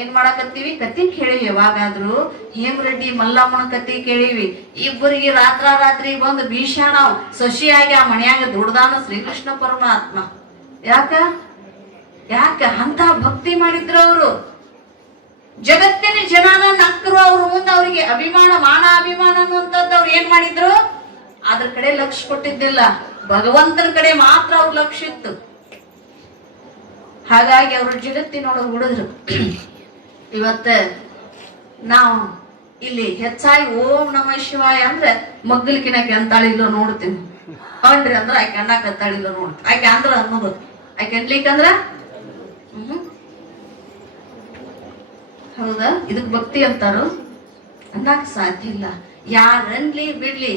ಏನ್ ಮಾಡಕತ್ತೀವಿ? ಕತಿ ಕೇಳಿವಿ. ಯಾವಾಗಾದ್ರು ಹೇಮರೆಡ್ಡಿ ಮಲ್ಲಮ್ಮನ ಕತಿ ಕೇಳಿವಿ. ಇಬ್ಬರಿಗೆ ರಾತ್ರಿ ಬಂದು ಭೀಷ ನಾವು ಸೊಸಿಯಾಗಿ ಆ ಮನೆಯಾಗ ದುಡ್ದಾನ ಶ್ರೀಕೃಷ್ಣ ಪರಮಾತ್ಮ. ಯಾಕ ಅಂತ ಭಕ್ತಿ ಮಾಡಿದ್ರು ಅವರು. ಜಗತ್ತಿನ ಜನನ ನಕ್ಕರು. ಅವ್ರ ಮುಂದೆ ಅವ್ರಿಗೆ ಅಭಿಮಾನ, ಮಾನ ಅಭಿಮಾನ ಅನ್ನುವಂಥದ್ದು ಅವ್ರು ಏನ್ ಮಾಡಿದ್ರು? ಅದ್ರ ಕಡೆ ಲಕ್ಷ್ಯ ಕೊಟ್ಟಿದ್ದಿಲ್ಲ. ಭಗವಂತನ ಕಡೆ ಮಾತ್ರ ಅವ್ರ ಲಕ್ಷ್ಯ ಇತ್ತು. ಹಾಗಾಗಿ ಅವ್ರ ಜಗತ್ತಿನೊಳಗೆ ಉಳಿದ್ರು. ಇವತ್ತ ನಾವು ಇಲ್ಲಿ ಹೆಚ್ಚಾಗಿ ಓಂ ನಮ ಶಿವಾಯ ಅಂದ್ರೆ ಮಗ್ಗಲ್ಕಿನಕ್ಕೆ ಅಂತಾಳಿಲ್ಲೋ ನೋಡ್ತೀನಿ. ಕಣ್ರಿ ಅಂದ್ರ ಆಕೆ ಅಣ್ಣಕ್ಕೆ ಅಂತಾಳಿಲ್ಲೋ ನೋಡ್ತೀನಿ. ಆಕೆ ಅಂದ್ರ ಅನ್ನೋದು, ಆಕೆ ಅನ್ಲಿಕ್ಕಂದ್ರ ಹೌದಾ? ಇದಕ್ ಭಕ್ತಿ ಅಂತಾರು? ಅನ್ನಕ್ ಸಾಧ್ಯ ಇಲ್ಲ. ಯಾರನ್ಲಿ ಬಿಡ್ಲಿ,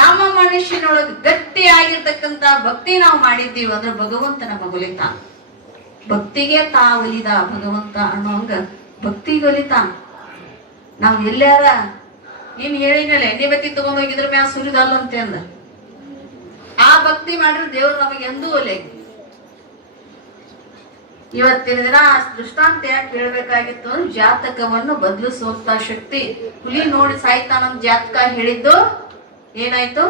ನಮ್ಮ ಮನುಷ್ಯನೊಳಗೆ ಗಟ್ಟಿ ಆಗಿರ್ತಕ್ಕಂತ ಭಕ್ತಿ ನಾವು ಮಾಡಿದ್ದೀವಿ ಅಂದ್ರೆ ಭಗವಂತ ನಮ್ಮ ಒಲಿತಾನ. ಭಕ್ತಿಗೆ ತಾ ಒಲಿದ ಭಗವಂತ ಅನ್ನೋಂಗ ಭಕ್ತಿಗೆ ಒಲಿತಾನ. ನಾವು ಎಲ್ಲಾರ ನೀನ್ ಹೇಳಿನಲೆ ಎಣ್ಣೆ ಬತ್ತಿ ತಗೊಂಡೋಗಿದ್ರ ಮ್ಯಾ ಸುರಿದಲ್ಲ ಅಂತ ಅಂದ. ಆ ಭಕ್ತಿ ಮಾಡಿದ್ರೆ ದೇವ್ರು ನಮಗೆ ಎಂದೂ ಒಲೆ. ಇವತ್ತಿನ ದಿನ ದೃಷ್ಟಾಂತ ಯಾಕೆ ಹೇಳ್ಬೇಕಾಗಿತ್ತು? ಜಾತಕವನ್ನು ಬದಲಿಸುವಂತ ಶಕ್ತಿ. ಹುಲಿ ನೋಡಿ ಸಾಯ್ತಾನಂತ ಜಾತಕ ಹೇಳಿದ್ದು ಏನಾಯ್ತು?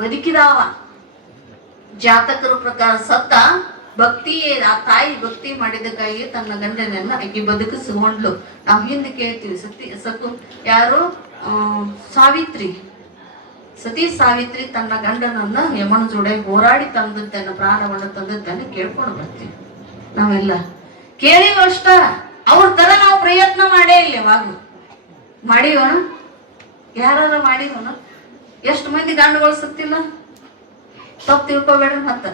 ಬದುಕಿದಾವ. ಜಾತಕರ ಪ್ರಕಾರ ಸತ್ತ ಭಕ್ತಿ ಆ ತಾಯಿ ಭಕ್ತಿ ಮಾಡಿದಕ್ಕಾಗಿ ತನ್ನ ಗಂಡನನ್ನ ಆಕೆ ಬದುಕಿಸಿಕೊಂಡ್ಲು. ನಾವು ಹಿಂದೆ ಕೇಳ್ತೀವಿ ಯಾರು ಸಾವಿತ್ರಿ, ಸತಿ ಸಾವಿತ್ರಿ ತನ್ನ ಗಂಡನನ್ನ ಯಮನ ಜೋಡೆ ಹೋರಾಡಿ ತಂದದ್ದನ್ನ, ಪ್ರಾಣವನ್ನು ತಂದದ್ದನ್ನ ಕೇಳ್ಕೊಂಡು ಬರ್ತೀವಿ. ನಾವೆಲ್ಲ ಕೇಳಿವ ಅಷ್ಟ, ಅವ್ರ ತರ ನಾವು ಪ್ರಯತ್ನ ಮಾಡೇ ಇಲ್ಲ. ಯಾವಾಗ ಮಾಡಿವಣ? ಯಾರ ಮಾಡಿವನ? ಎಷ್ಟು ಮಂದಿ ಗಂಡುಗಳು ಸತ್ತಿಲ್ಲ? ತಪ್ಪು ತಿಳ್ಕೊಬೇಡ್ರಿ. ಮತ್ತ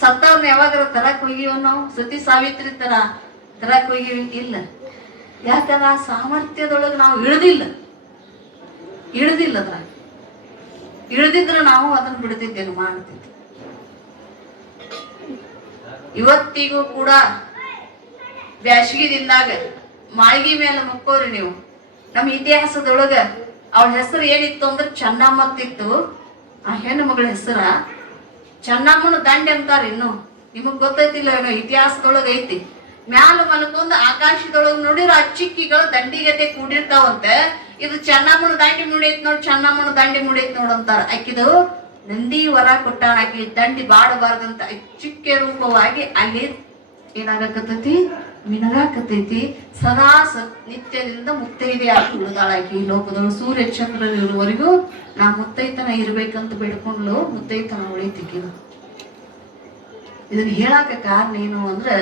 ಸತ್ತವ್ರನ್ನ ಯಾವಾಗಾರ ತರಕ್ ಹೋಗಿವ ನಾವು? ಸತಿ ಸಾವಿತ್ರಿ ತರ ತರಕ್ ಹೋಗಿವಿ? ಇಲ್ಲ. ಯಾಕಂದ್ರೆ ಆ ಸಾಮರ್ಥ್ಯದೊಳಗೆ ನಾವು ಇಳಿದಿಲ್ಲ ಅದ್ರ. ಇಳಿದಿದ್ರೆ ನಾವು ಅದನ್ನ ಬಿಡ್ತಿದ್ದೇನು, ಮಾಡ್ತಿದ್ವಿ. ಇವತ್ತಿಗೂ ಕೂಡ ಬ್ಯಾಸಗಿದಿಂದಾಗ ಮಾಳಿಗೆ ಮೇಲೆ ಮಕ್ಕೋರಿ ನೀವು. ನಮ್ಮ ಇತಿಹಾಸದೊಳಗ ಅವಳ ಹೆಸರು ಏನಿತ್ತು ಅಂದ್ರೆ ಚೆನ್ನಮ್ಮತ್ತಿತ್ತು. ಆ ಹೆಣ್ಣು ಮಗಳ ಹೆಸರ ಚೆನ್ನಮ್ಮನ ದಂಡೆ ಅಂತಾರ. ಇನ್ನು ನಿಮಗ್ ಗೊತ್ತೈತಿಲ್ಲ, ಏನೋ ಇತಿಹಾಸದೊಳಗ ಐತಿ. ಮ್ಯಾಲ ಮಲ್ಕೊಂಡ್ ಆಕಾಶದೊಳಗ ನೋಡಿರ ಅಚ್ಚಿಕ್ಕಿಗಳು ದಂಡಿಗತೆ ಕೂಡಿರ್ತಾವಂತೆ. ಇದು ಚೆನ್ನಮ್ಮನ ದಂಡಿ ಮುಡಿಯತ್ ನೋಡ್, ಚೆನ್ನಮ್ಮನ ದಂಡಿ ಮುಡಿಯತ್ ನೋಡಂತಾರ. ಆಕಿದು ನಂದಿ ವರ ಕೊಟ್ಟ, ಆಕಿ ದಂಡಿ ಬಾಡಬಾರ್ದಂತ ಅಚ್ಚಿಕ್ಕೆ ರೂಪವಾಗಿ ಅಲ್ಲಿ ಏನಾಗಕತ್ತೈತಿ, ಮಿನಗಾಕತೈತಿ. ಸದಾ ನಿತ್ಯದಿಂದ ಮುತ್ತೈದೆ ಆಗಿ ಉಳಿದಾಳ ಆಕಿ ಈ ಲೋಕದೊಳಗೆ. ಸೂರ್ಯ ಚಂದ್ರ ಇರುವವರೆಗೂ ನಾ ಮುತ್ತೈತನ ಇರ್ಬೇಕಂತ ಬೇಡ್ಕೊಂಡ್ಲು, ಮುತ್ತೈತನ ಉಳಿತಿಕ್ಕಿದು. ಇದನ್ನ ಹೇಳಾಕ ಕಾರಣ ಏನು ಅಂದ್ರೆ,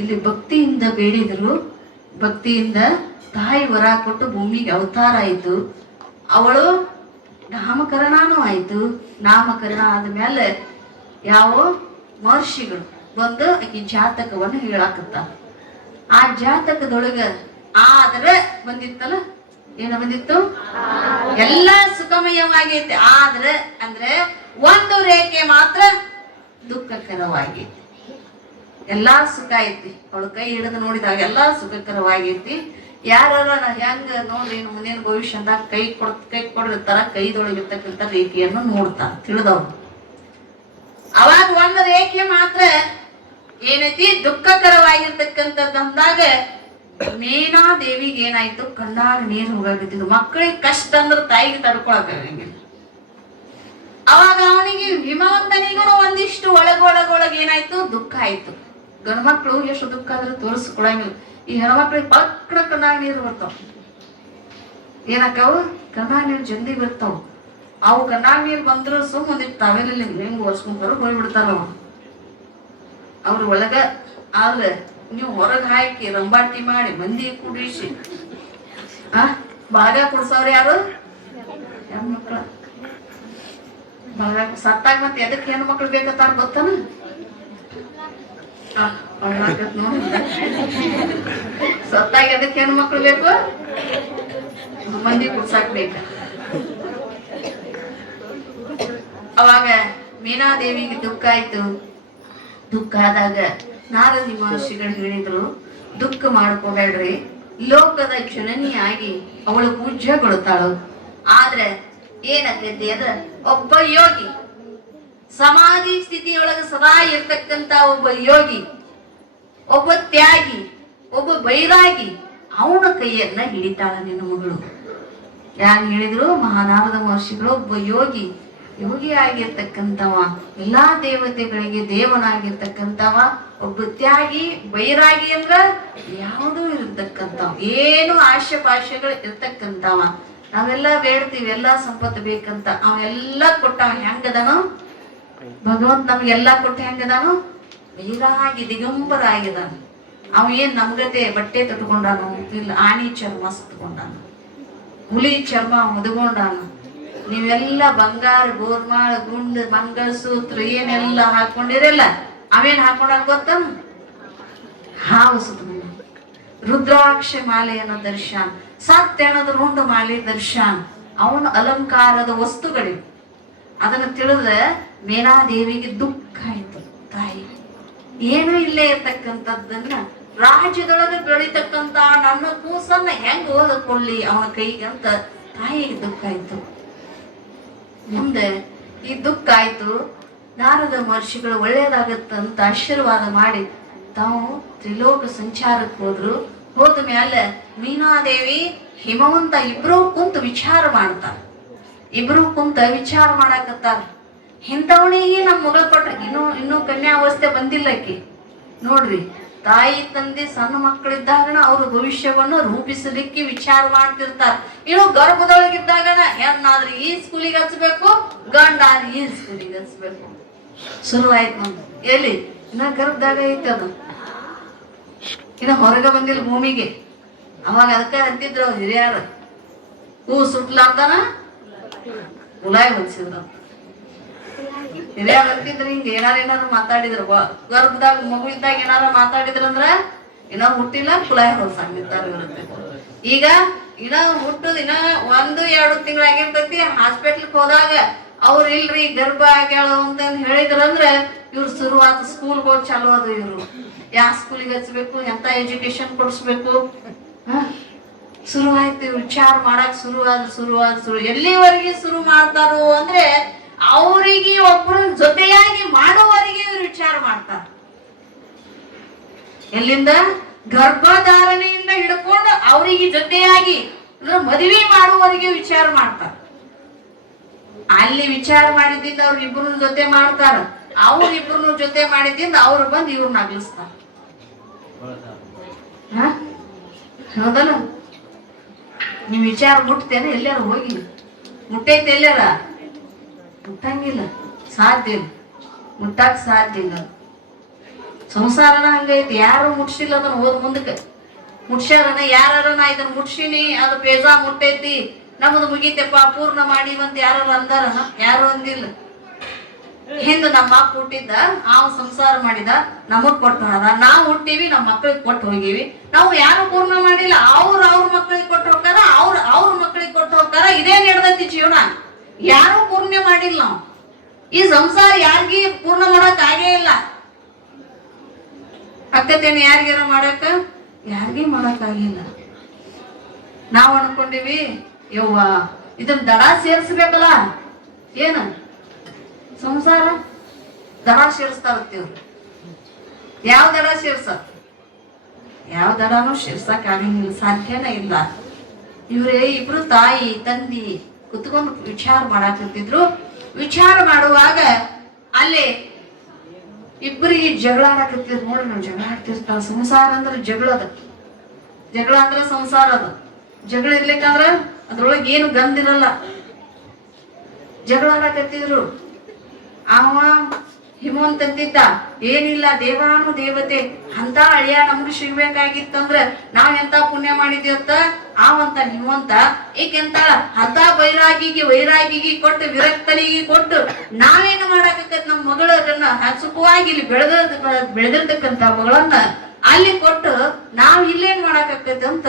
ಇಲ್ಲಿ ಭಕ್ತಿಯಿಂದ ಬೇಡಿದ್ರು, ಭಕ್ತಿಯಿಂದ ತಾಯಿ ವರ ಕೊಟ್ಟು ಭೂಮಿಗೆ ಅವತಾರ ಆಯ್ತು. ಅವಳು ನಾಮಕರಣನೂ ಆಯ್ತು. ನಾಮಕರಣ ಆದ್ಮೇಲೆ ಯಾವ ಮಹರ್ಷಿಗಳು ಬಂದು ಆಕಿ ಜಾತಕವನ್ನು ಹೇಳಾಕತ್ತ. ಆ ಜಾತಕದೊಳಗ ಆದ್ರೆ ಬಂದಿತ್ತಲ್ಲ, ಏನ ಬಂದಿತ್ತು? ಎಲ್ಲ ಸುಖಮಯವಾಗೈತಿ. ಆದ್ರೆ ಅಂದ್ರೆ ಒಂದು ರೇಖೆ ಮಾತ್ರ ದುಃಖಕರವಾಗೈತಿ. ಎಲ್ಲಾ ಸುಖ ಐತಿ, ಅವಳ ಕೈ ಹಿಡಿದು ನೋಡಿದಾಗ ಎಲ್ಲಾ ಸುಖಕರವಾಗೈತಿ. ಯಾರ ಹೆಂಗ ನೋಡ್ರಿ ಮುಂದಿನ ಭವಿಷ್ಯದಾಗ ಕೈ ಕೊಡಿರ್ತಾರ, ಕೈದೊಳಗಿರ್ತಕ್ಕಂಥ ರೇಖೆಯನ್ನು ನೋಡ್ತಾರ ತಿಳಿದವ್ರು. ಅವಾಗ ಒಂದು ರೇಖೆ ಮಾತ್ರ ಏನೈತಿ ದುಃಖಕರವಾಗಿರ್ತಕ್ಕಂಥದ್ದಂದಾಗ ಮೇನಾ ದೇವಿಗೆ ಏನಾಯ್ತು, ಕಣ್ಣಾಗ ನೀರು ಹೋಗಾಕತ್ತಿದ್ದು. ಮಕ್ಕಳಿಗೆ ಕಷ್ಟ ಅಂದ್ರೆ ತಾಯಿಗೆ ತಡ್ಕೊಳಕ. ಅವಾಗ ಅವನಿಗೆ ಹಿಮವಂತನಿಗೂ ಒಂದಿಷ್ಟು ಒಳಗೊಳಗೊಳಗೆ ಏನಾಯ್ತು, ದುಃಖ ಆಯ್ತು. ಗಂಡ್ಮಕ್ಳು ಎಷ್ಟು ದುಃಖ ಆದ್ರೆ ತೋರಿಸ್ಕೊಳಂಗಿಲ್ಲ. ಈ ಹೆಣ್ಮಕ್ಳಿಗೆ ಪಕ್ಕಡ ಕಣ್ಣಾಗ ನೀರು ಬರ್ತಾವ. ಏನಕ್ಕವು ಕಣ್ಣಾಗ ನೀರು ಜಲ್ದಿ ಬರ್ತಾವ. ಅವು ಕಣ್ಣಾಗ ನೀರು ಬಂದ್ರು ಸುಮ್ ಒಂದಿಟ್ಟು ತಾವೇಲಿ ಹೆಂಗ್ ಒರ್ಸ್ಕೊಂಡ್ರು ಹೋಗ್ಬಿಡ್ತಾರ ಅವ್ರ ಒಳಗ. ಆದ್ರೆ ನೀವು ಹೊರಗೆ ಹಾಕಿ ರಂಬಾಟಿ ಮಾಡಿ ಮಂದಿ ಕುಡಿಸಿ ಭಾಗ ಕುಡ್ಸವ್ರ ಯಾರು? ಹೆಣ್ಮಕ್ಳ. ಭಾಗ ಸತ್ತಾಗ ಮತ್ತೆ ಎದಕ್ಕೆ ಹೆಣ್ಮಕ್ಳು ಬೇಕತ್ತಾರ ಗೊತ್ತಾನ? ಸತ್ತಾಗ ಎದಕ್ಕೆ ಹೆಣ್ಮಕ್ಳು ಬೇಕು? ಮಂದಿ ಕುಡ್ಸಾಕ್ ಬೇಕ. ಅವಾಗ ಮೀನಾದೇವಿಗೆ ದುಃಖ ಆಯ್ತು. ದುಃಖ ಆದಾಗ ನಾರದಿ ಮಹರ್ಷಿಗಳು ಹೇಳಿದ್ರು, ದುಃಖ ಮಾಡ್ಕೋಬೇಡ್ರಿ, ಲೋಕದ ಜನನಿಯಾಗಿ ಅವಳು ಪೂಜ್ಯಗೊಳ್ತಾಳು. ಆದ್ರೆ ಏನಾಗ್ತೈತಿ ಅದ, ಒಬ್ಬ ಯೋಗಿ ಸಮಾಧಿ ಸ್ಥಿತಿಯೊಳಗೆ ಸದಾ ಇರ್ತಕ್ಕಂತ ಒಬ್ಬ ಯೋಗಿ, ಒಬ್ಬ ತ್ಯಾಗಿ, ಒಬ್ಬ ಬೈರಾಗಿ, ಅವನ ಕೈಯನ್ನ ಹಿಡಿತಾಳ ನಿನ್ನ ಮಗಳು. ಯಾರು ಹೇಳಿದ್ರು? ಮಹಾನಾರದ ಮಹರ್ಷಿಗಳು. ಒಬ್ಬ ಯೋಗಿ, ಯೋಗಿ ಆಗಿರ್ತಕ್ಕಂಥವ, ಎಲ್ಲಾ ದೇವತೆಗಳಿಗೆ ದೇವನಾಗಿರ್ತಕ್ಕಂಥವ. ಒಬ್ಬ ತ್ಯಾಗಿ, ಬೈರಾಗಿ ಅಂದ್ರ ಯಾವುದೂ ಇರ್ತಕ್ಕಂಥವ, ಏನು ಆಶೆ ಪಾಶೆಗಳು ಇರ್ತಕ್ಕಂಥವ. ನಾವೆಲ್ಲ ಬೇಡ್ತೀವಿ ಎಲ್ಲಾ ಸಂಪತ್ತು ಬೇಕಂತ. ಅವೆಲ್ಲ ಕೊಟ್ಟವ ಹೆಂಗದನು ಭಗವಂತ, ನಮ್ಗೆಲ್ಲಾ ಕೊಟ್ಟ ಹೆಂಗದಾನು? ಬೈರಾಗಿ ದಿಗಂಬರ ಆಗಿದಾನ. ಅವ ಏನ್ ನಮ್ಗತೆ ಬಟ್ಟೆ ತಟ್ಕೊಂಡಾನು? ಇಲ್ಲ, ಆಣಿ ಚರ್ಮ ಸುತ್ಕೊಂಡಾನು, ಹುಲಿ ಚರ್ಮ ಮುದ್ಕೊಂಡಾನು. ನೀವೆಲ್ಲ ಬಂಗಾರ, ಗೋರ್ಮಾಳ, ಗುಂಡು, ಮಂಗಳಸೂತ್ರ ಏನೆಲ್ಲ ಹಾಕೊಂಡಿರಲ್ಲ, ಅವೇನ್ ಹಾಕೊಂಡಾಗ ಗೊತ್ತಾನ? ಹಾವು ಸುತ್ತಕೊಂಡ, ರುದ್ರಾಕ್ಷ ಮಾಲೆಯನ್ನು ದರ್ಶನ, ಸತ್ಯಣದ ರುಂಡು ಮಾಲೆ ದರ್ಶನ. ಅವನ ಅಲಂಕಾರದ ವಸ್ತುಗಳಿವೆ. ಅದನ್ನ ತಿಳಿದ ಮೇನಾದೇವಿಗೆ ದುಃಖ ಆಯ್ತು. ತಾಯಿ ಏನೂ ಇಲ್ಲೇ ಇರ್ತಕ್ಕಂಥದ್ದನ್ನ, ರಾಜ್ಯದೊಳಗೆ ಬೆಳಿತಕ್ಕಂತ ನನ್ನ ಕೂಸನ್ನ ಹೆಂಗ್ ಓದಕೊಳ್ಳಿ ಅವನ ಕೈಗೆ ಅಂತ ತಾಯಿಗೆ ದುಃಖ ಆಯ್ತು. ಮುಂದೆ ಈ ದುಃಖ ಆಯ್ತು. ನಾರದ ಮಹರ್ಷಿಗಳು ಒಳ್ಳೇದಾಗತ್ತಂತ ಆಶೀರ್ವಾದ ಮಾಡಿ ತಾವು ತ್ರಿಲೋಕ ಸಂಚಾರಕ್ಕೆ ಹೋದ್ರು. ಹೋದ ಮೇಲೆ ಮೀನಾದೇವಿ ಹಿಮವಂತ ಇಬ್ರು ಕುಂತು ವಿಚಾರ ಮಾಡ್ತಾರ. ಇಬ್ರು ಕುಂತ ವಿಚಾರ ಮಾಡಾಕತ್ತಾರ. ಇಂಥವನಿಗೆ ನಮ್ಮ ಮಗಳ ಕೊಟ್ರಿ. ಇನ್ನೂ ಕನ್ಯಾವಸ್ಥೆ ಬಂದಿಲ್ಲ ಆಕಿ. ನೋಡ್ರಿ, ತಾಯಿ ತಂದೆ ಸಣ್ಣ ಮಕ್ಕಳಿದ್ದಾಗನ ಅವ್ರ ಭವಿಷ್ಯವನ್ನು ರೂಪಿಸಲಿಕ್ಕೆ ವಿಚಾರ ಮಾಡ್ತಿರ್ತಾರೆ. ಇನ್ನು ಗರ್ಭದೊಳಗಿದ್ದಾಗನ ಹೆಣ್ಣಾದ್ರೆ ಈ ಸ್ಕೂಲಿಗೆ ಹಚ್ಬೇಕು, ಗಂಡ ಆದ್ರೆ ಈ ಸ್ಕೂಲಿಗೆ ಹಚ್ಬೇಕು. ಶುರುವಾಯ್ತು ನಮ್ದು. ಎಲ್ಲಿ ಇನ್ನ ಗರ್ಭದಾಗ ಐತೆ ಅದು, ಇನ್ನ ಹೊರಗೆ ಬಂದಿಲ್ಲ ಭೂಮಿಗೆ. ಅವಾಗ ಅದಕ್ಕೆ ಅಂತಿದ್ರು ಅವ್ರು ಹಿರಿಯರು, ಹೂ ಸುಟ್ಲಾರ್ದನ ಮುಲಾಯಿ ಹೊಲಿಸಿದ್ರು. ಹಿರಿಯರು ಅಂತಿದ್ರು ಹಿಂಗ ಏನಾರು ಮಾತಾಡಿದ್ರು, ಗರ್ಭದಾಗ ಮಗು ಇದ್ದಾಗ ಏನಾರ ಮಾತಾಡಿದ್ರಂದ್ರ ಇನ್ನೂ ಹುಟ್ಟಿಲ್ಲ ಕುಲಾಯಿ ಹೊಲ್ಸಂಗಿದ್ದಾರೆ ಇರುತ್ತೆ. ಈಗ ಇನ್ನ ಹುಟ್ಟುದ್ ಇನ್ನ 1-2 ತಿಂಗಳಾಗಿರ್ತೈತಿ. ಹಾಸ್ಪಿಟ್ಲ್ಗೆ ಹೋದಾಗ ಅವ್ರು ಇಲ್ರಿ ಗರ್ಭ ಆಗ್ಯಾಳ ಅಂತ ಹೇಳಿದ್ರಂದ್ರೆ ಇವ್ರು ಶುರುವಾತ ಸ್ಕೂಲ್ಗೆ ಹೋಗಿ ಚಾಲು ಅದು. ಇವ್ರು ಯಾವ ಸ್ಕೂಲಿಗೆ ಹಚ್ಬೇಕು, ಎಂತ ಎಜುಕೇಶನ್ ಕೊಡಿಸ್ಬೇಕು, ಶುರುವಾಯ್ತು ವಿಚಾರ ಮಾಡಕ್ ಶುರು ಎಲ್ಲಿವರೆಗೆ ಶುರು ಮಾಡ್ತಾರೋ ಅಂದ್ರೆ ಅವರಿಗೆ ಒಬ್ರು ಜೊತೆಯಾಗಿ ಮಾಡುವವರಿಗೆ ಇವ್ರು ವಿಚಾರ ಮಾಡ್ತಾರ. ಎಲ್ಲಿಂದ ಗರ್ಭಧಾರಣೆಯಿಂದ ಹಿಡ್ಕೊಂಡು ಅವರಿಗೆ ಜೊತೆಯಾಗಿ ಅಂದ್ರೆ ಮದುವೆ ಮಾಡುವವರಿಗೆ ವಿಚಾರ ಮಾಡ್ತಾರ. ಅಲ್ಲಿ ವಿಚಾರ ಮಾಡಿದ್ದಿಂದ ಅವ್ರಿಬ್ರು ಜೊತೆ ಮಾಡ್ತಾರ. ಅವ್ರಿಬ್ರು ಜೊತೆ ಮಾಡಿದ್ದಿಂದ ಅವ್ರು ಬಂದು ಇವ್ರನ್ನ ಅಗಲಿಸ್ತಾರ. ಹೌದಲ್ಲ? ನೀವ್ ವಿಚಾರ ಮುಟ್ತೇನೆ ಎಲ್ಲಾರ ಹೋಗಿ ಮುಟ್ಟೈತೆ ಎಲ್ಲಾರ ಮುಟ್ಟಂಗಿಲ್ಲ, ಸಾಧ್ಯ ಇಲ್ಲ, ಮುಟ್ಟಾಕ್ ಸಾಧ್ಯ ಇಲ್ಲ. ಸಂಸಾರನ ಹಂಗೈತಿ. ಯಾರು ಮುಟ್ಸಿಲ್ಲ ಅದನ್ನ ಹೋದ್ ಮುಂದಕ್ಕೆ ಮುಟ್ಸ್ಯಾರನ ಯಾರ ನಾ ಇದನ್ನ ಮುಟ್ಸಿನಿ ಅದು ಪೇಜಾ ಮುಟ್ಟೈತಿ ನಮ್ಮದು ಮುಗಿತಪ್ಪ ಪೂರ್ಣ ಮಾಡಿವಂತ ಯಾರು ಅಂದಾರನ? ಯಾರು ಅಂದಿಲ್ಲ. ಹಿಂದ ನಮ್ಮ ಅಪ್ಪ ಹುಟ್ಟಿದ್ದ, ನಾವು ಸಂಸಾರ ಮಾಡಿದ, ನಮಗ್ ಕೊಟ್ಟಾರ. ನಾವು ಹುಟ್ಟಿವಿ, ನಮ್ಮ ಮಕ್ಕಳಿಗೆ ಕೊಟ್ಟು ಹೋಗಿವಿ. ನಾವು ಯಾರು ಪೂರ್ಣ ಮಾಡಿಲ್ಲ. ಅವ್ರ ಮಕ್ಕಳಿಗೆ ಕೊಟ್ಟು ಹೋಗ್ತಾರ, ಅವ್ರ ಮಕ್ಕಳಿಗೆ ಕೊಟ್ಟು ಹೋಗ್ತಾರ. ಇದೇ ನಡೆದೈತಿ ಜೀವನ. ಯಾರು ಪೂರ್ಣ ಮಾಡಿಲ್ಲ. ನಾವು ಈ ಸಂಸಾರ ಯಾರಿಗಿ ಪೂರ್ಣ ಮಾಡಕ್ ಆಗೇ ಇಲ್ಲ. ಅಕ್ಕತೇನೆ ಯಾರಿಗಾರ ಮಾಡಕ ಯಾರಿಗಿ ಮಾಡಕ್ ಆಗಿಲ್ಲ. ನಾವ್ ಅನ್ಕೊಂಡಿವಿ ಯವ್ವ ಇದನ್ನ ದಡ ಸೇರ್ಸ್ಬೇಕಲ್ಲ. ಏನ ಸಂಸಾರ ದಡ ಸೇರಿಸ್ತಾರತ್ತೀವ್ರು. ಯಾವ ದಡ ಸೇರ್ಸ? ಯಾವ ದಡನೂ ಸೇರ್ಸಕ್ ಆಗಂಗಿಲ್ಲ, ಸಾಧ್ಯನೇ ಇಲ್ಲ. ಇವ್ರೇ ಇಬ್ರು ತಾಯಿ ತಂದಿ ಕುತ್ಕೊಂಡು ವಿಚಾರ ಮಾಡಾಕತ್ತಿದ್ರು. ವಿಚಾರ ಮಾಡುವಾಗ ಅಲ್ಲೇ ಇಬ್ಬರಿಗೆ ಜಗಳ ಆಡಕತ್ತಿದ್ರು. ನೋಡ್ರಿ, ನಾವು ಜಗಳ ಆಡ್ತಿರ್ತಾವ. ಸಂಸಾರ ಅಂದ್ರೆ ಜಗಳ ಅಂದ್ರೆ ಸಂಸಾರ ಅದು. ಜಗಳ ಇರ್ಲಿಕ್ಕಂದ್ರ ಅದ್ರೊಳಗೆ ಏನು ಗಂದಿರಲ್ಲ. ಜಗಳ ಆಡಕತ್ತಿದ್ರು. ಅವ ಹಿಮವಂತ ಅಂತಿದ್ದ, ಏನಿಲ್ಲ ದೇವಾನು ದೇವತೆ ಅಂತ ಅಳಿಯ ನಮ್ಗೆ ಸಿಗ್ಬೇಕಾಗಿತ್ತಂದ್ರ ನಾವ್ ಎಂತ ಪುಣ್ಯ ಮಾಡಿದ್ಯಂತ. ಅವಂತ ಹಿಮವಂತ ಈಗೆಂತ ಅಂತ ವೈರಾಗಿಗೆ ಕೊಟ್ಟು ವಿರಕ್ತನಿಗೆ ಕೊಟ್ಟು ನಾವೇನು ಮಾಡಾಕತ್ ನಮ್ಮ ಮಗಳನ್ನ ಸುಖವಾಗಿ ಇಲ್ಲಿ ಬೆಳೆದಿರ್ತಕ್ಕಂತ ಮಗಳನ್ನ ಅಲ್ಲಿ ಕೊಟ್ಟು ನಾವ್ ಇಲ್ಲೇನ್ ಮಾಡಾಕತ್ತೈತಿ ಅಂತ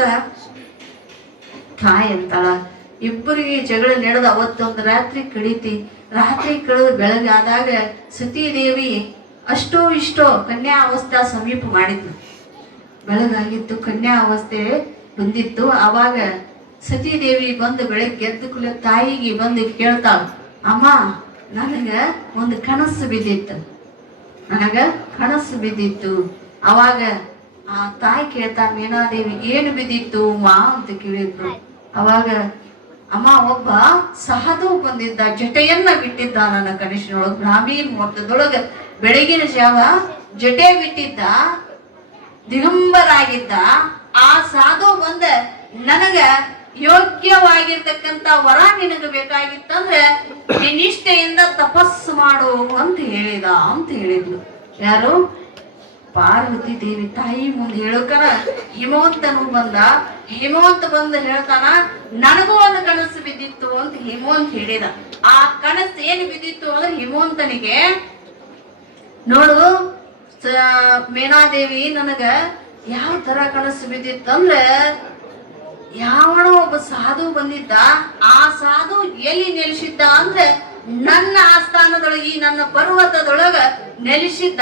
ತಾಯಿ ಅಂತಾಳ. ಇಬ್ಬರಿಗೆ ಜಗಳ ನಡೆದ ಅವತ್ತೊಂದು ರಾತ್ರಿ ಕಡಿತಿ. ರಾತ್ರಿ ಕಳೆದು ಬೆಳಗಾದಾಗ ಸತೀದೇವಿ ಅಷ್ಟೋ ಇಷ್ಟೋ ಕನ್ಯಾ ಅವಸ್ಥೆ ಸಮೀಪ ಮಾಡಿದ್ಲು. ಬೆಳಗಾಗಿತ್ತು, ಕನ್ಯಾ ಅವಸ್ಥೆ ಬಂದಿತ್ತು. ಅವಾಗ ಸತೀದೇವಿ ಬಂದು ಬೆಳಗ್ಗೆ ಎದ್ದು ಕುಲ ತಾಯಿಗೆ ಬಂದು ಕೇಳ್ತಾಳ, ಅಮ್ಮ ನನಗ ಒಂದು ಕನಸು ಬಿದ್ದಿತ್ತು. ಅವಾಗ ಆ ತಾಯಿ ಕೇಳ್ತಾ, ಮೀನಾದೇವಿ ಏನು ಬಿದ್ದಿತ್ತು ಮಾ ಅಂತ ಕೇಳಿದ್ರು. ಅವಾಗ ಅಮ್ಮ ಒಬ್ಬ ಸಾಧು ಬಂದಿದ್ದ, ಜಟೆಯನ್ನ ಬಿಟ್ಟಿದ್ದ ನನ್ನ ಕನಸಿನೊಳಗ. ಬ್ರಾಹ್ಮಿ ಮುಹೂರ್ತದೊಳಗ ಬೆಳಗಿನ ಜಾವ ಜಟೆ ಬಿಟ್ಟಿದ್ದ, ದಿಗಂಬರಾಗಿದ್ದ. ಆ ಸಾಧು ಬಂದ ನನಗ ಯೋಗ್ಯವಾಗಿರ್ತಕ್ಕಂತ ವರ ನಿನಗ ಬೇಕಾಗಿತ್ತಂದ್ರೆ ನಿಷ್ಠೆಯಿಂದ ತಪಸ್ಸು ಮಾಡು ಅಂತ ಹೇಳಿದ್ಲು. ಯಾರು? ಪಾರ್ವತಿ ದೇವಿ ತಾಯಿ ಮುಂದೆ ಹೇಳೋಕನ ಹಿಮವಂತನು ಬಂದ. ಹಿಮವಂತ ಬಂದು ಹೇಳ್ತಾನ, ನನಗೂ ಒಂದು ಕನಸು ಬಿದ್ದಿತ್ತು ಅಂತ ಹಿಮವಂತ ಹೇಳಿದ. ಆ ಕನಸು ಏನು ಬಿದ್ದಿತ್ತು ಅಂದ್ರೆ ಹಿಮವಂತನಿಗೆ, ನೋಡು ಮೇನಾದೇವಿ ನನಗ ಯಾವ ತರ ಕನಸು ಬಿದ್ದಿತ್ತಂದ್ರೆ ಯಾವನೋ ಒಬ್ಬ ಸಾಧು ಬಂದಿದ್ದ. ಆ ಸಾಧು ಎಲ್ಲಿ ನೆಲೆಸಿದ್ದ ಅಂದ್ರೆ ನನ್ನ ಆಸ್ಥಾನದೊಳಗೆ, ನನ್ನ ಪರ್ವತದೊಳಗ ನೆಲೆಸಿದ್ದ.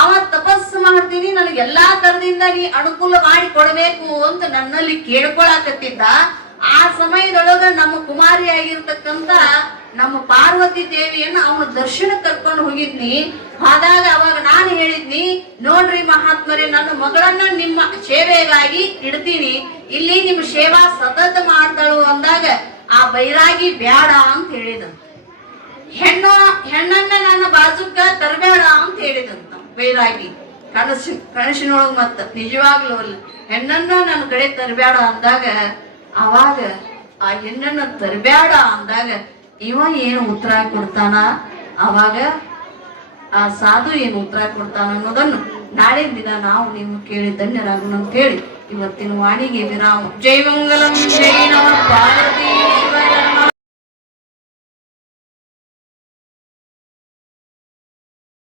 ಅವ ತಪಸ್ಸು ಮಾಡ್ತೀನಿ, ನನಗೆ ಎಲ್ಲಾ ತರದಿಂದ ನೀ ಅನುಕೂಲ ಮಾಡಿ ಕೊಡ್ಬೇಕು ಅಂತ ನನ್ನಲ್ಲಿ ಕೇಳ್ಕೊಳಕತ್ತಿದ್ದ. ಆ ಸಮಯದೊಳಗ ನಮ್ಮ ಕುಮಾರಿ ಆಗಿರ್ತಕ್ಕಂತ ನಮ್ಮ ಪಾರ್ವತಿ ದೇವಿಯನ್ನ ಅವನ ದರ್ಶನ ಕರ್ಕೊಂಡು ಹೋಗಿದ್ನಿ. ಆದಾಗ ಅವಾಗ ನಾನು ಹೇಳಿದ್ನಿ, ನೋಡ್ರಿ ಮಹಾತ್ಮರೇ, ನನ್ನ ಮಗಳನ್ನ ನಿಮ್ಮ ಸೇವೆಗಾಗಿ ಇಡ್ತೀನಿ, ಇಲ್ಲಿ ನಿಮ್ಮ ಸೇವಾ ಸತತ ಮಾಡ್ತಾಳು ಅಂದಾಗ ಆ ಬೈರಾಗಿ ಬ್ಯಾಡ ಅಂತ ಹೇಳಿದ. ಹೆಣ್ಣನ್ನ ನನ್ನ ಬಾಜುಕ ತರಬೇಡ ಅಂತ ಹೇಳಿದಂತ ಬೈರಾಗಿ ಕನಸಿನೊಳಗ್ ಮತ್ತ ನಿಜವಾಗ್ಲೂ ಅಲ್ಲ. ಹೆಣ್ಣನ್ನ ನನ್ನ ಕಡೆ ತರಬೇಡ ಅಂದಾಗ ಅವಾಗ ಆ ಹೆಣ್ಣನ್ನ ತರಬೇಡ ಅಂದಾಗ ಇವ ಏನು ಉತ್ತರ ಕೊಡ್ತಾನ, ಅವಾಗ ಆ ಸಾಧು ಏನು ಉತ್ತರ ಕೊಡ್ತಾನ ಅನ್ನೋದನ್ನು ನಾಳಿನ ದಿನ ನಾವು ನೀವು ಕೇಳಿ ಧನ್ಯರಾಗೋಣ ಅಂತ ಹೇಳಿ ಇವತ್ತಿನ ವಾಣಿಗೆ ವಿರಾಮ. ಜೈ ಮಂಗಲಂ ಜೈ ನಮಃ ಪಾರ್ವತಿ.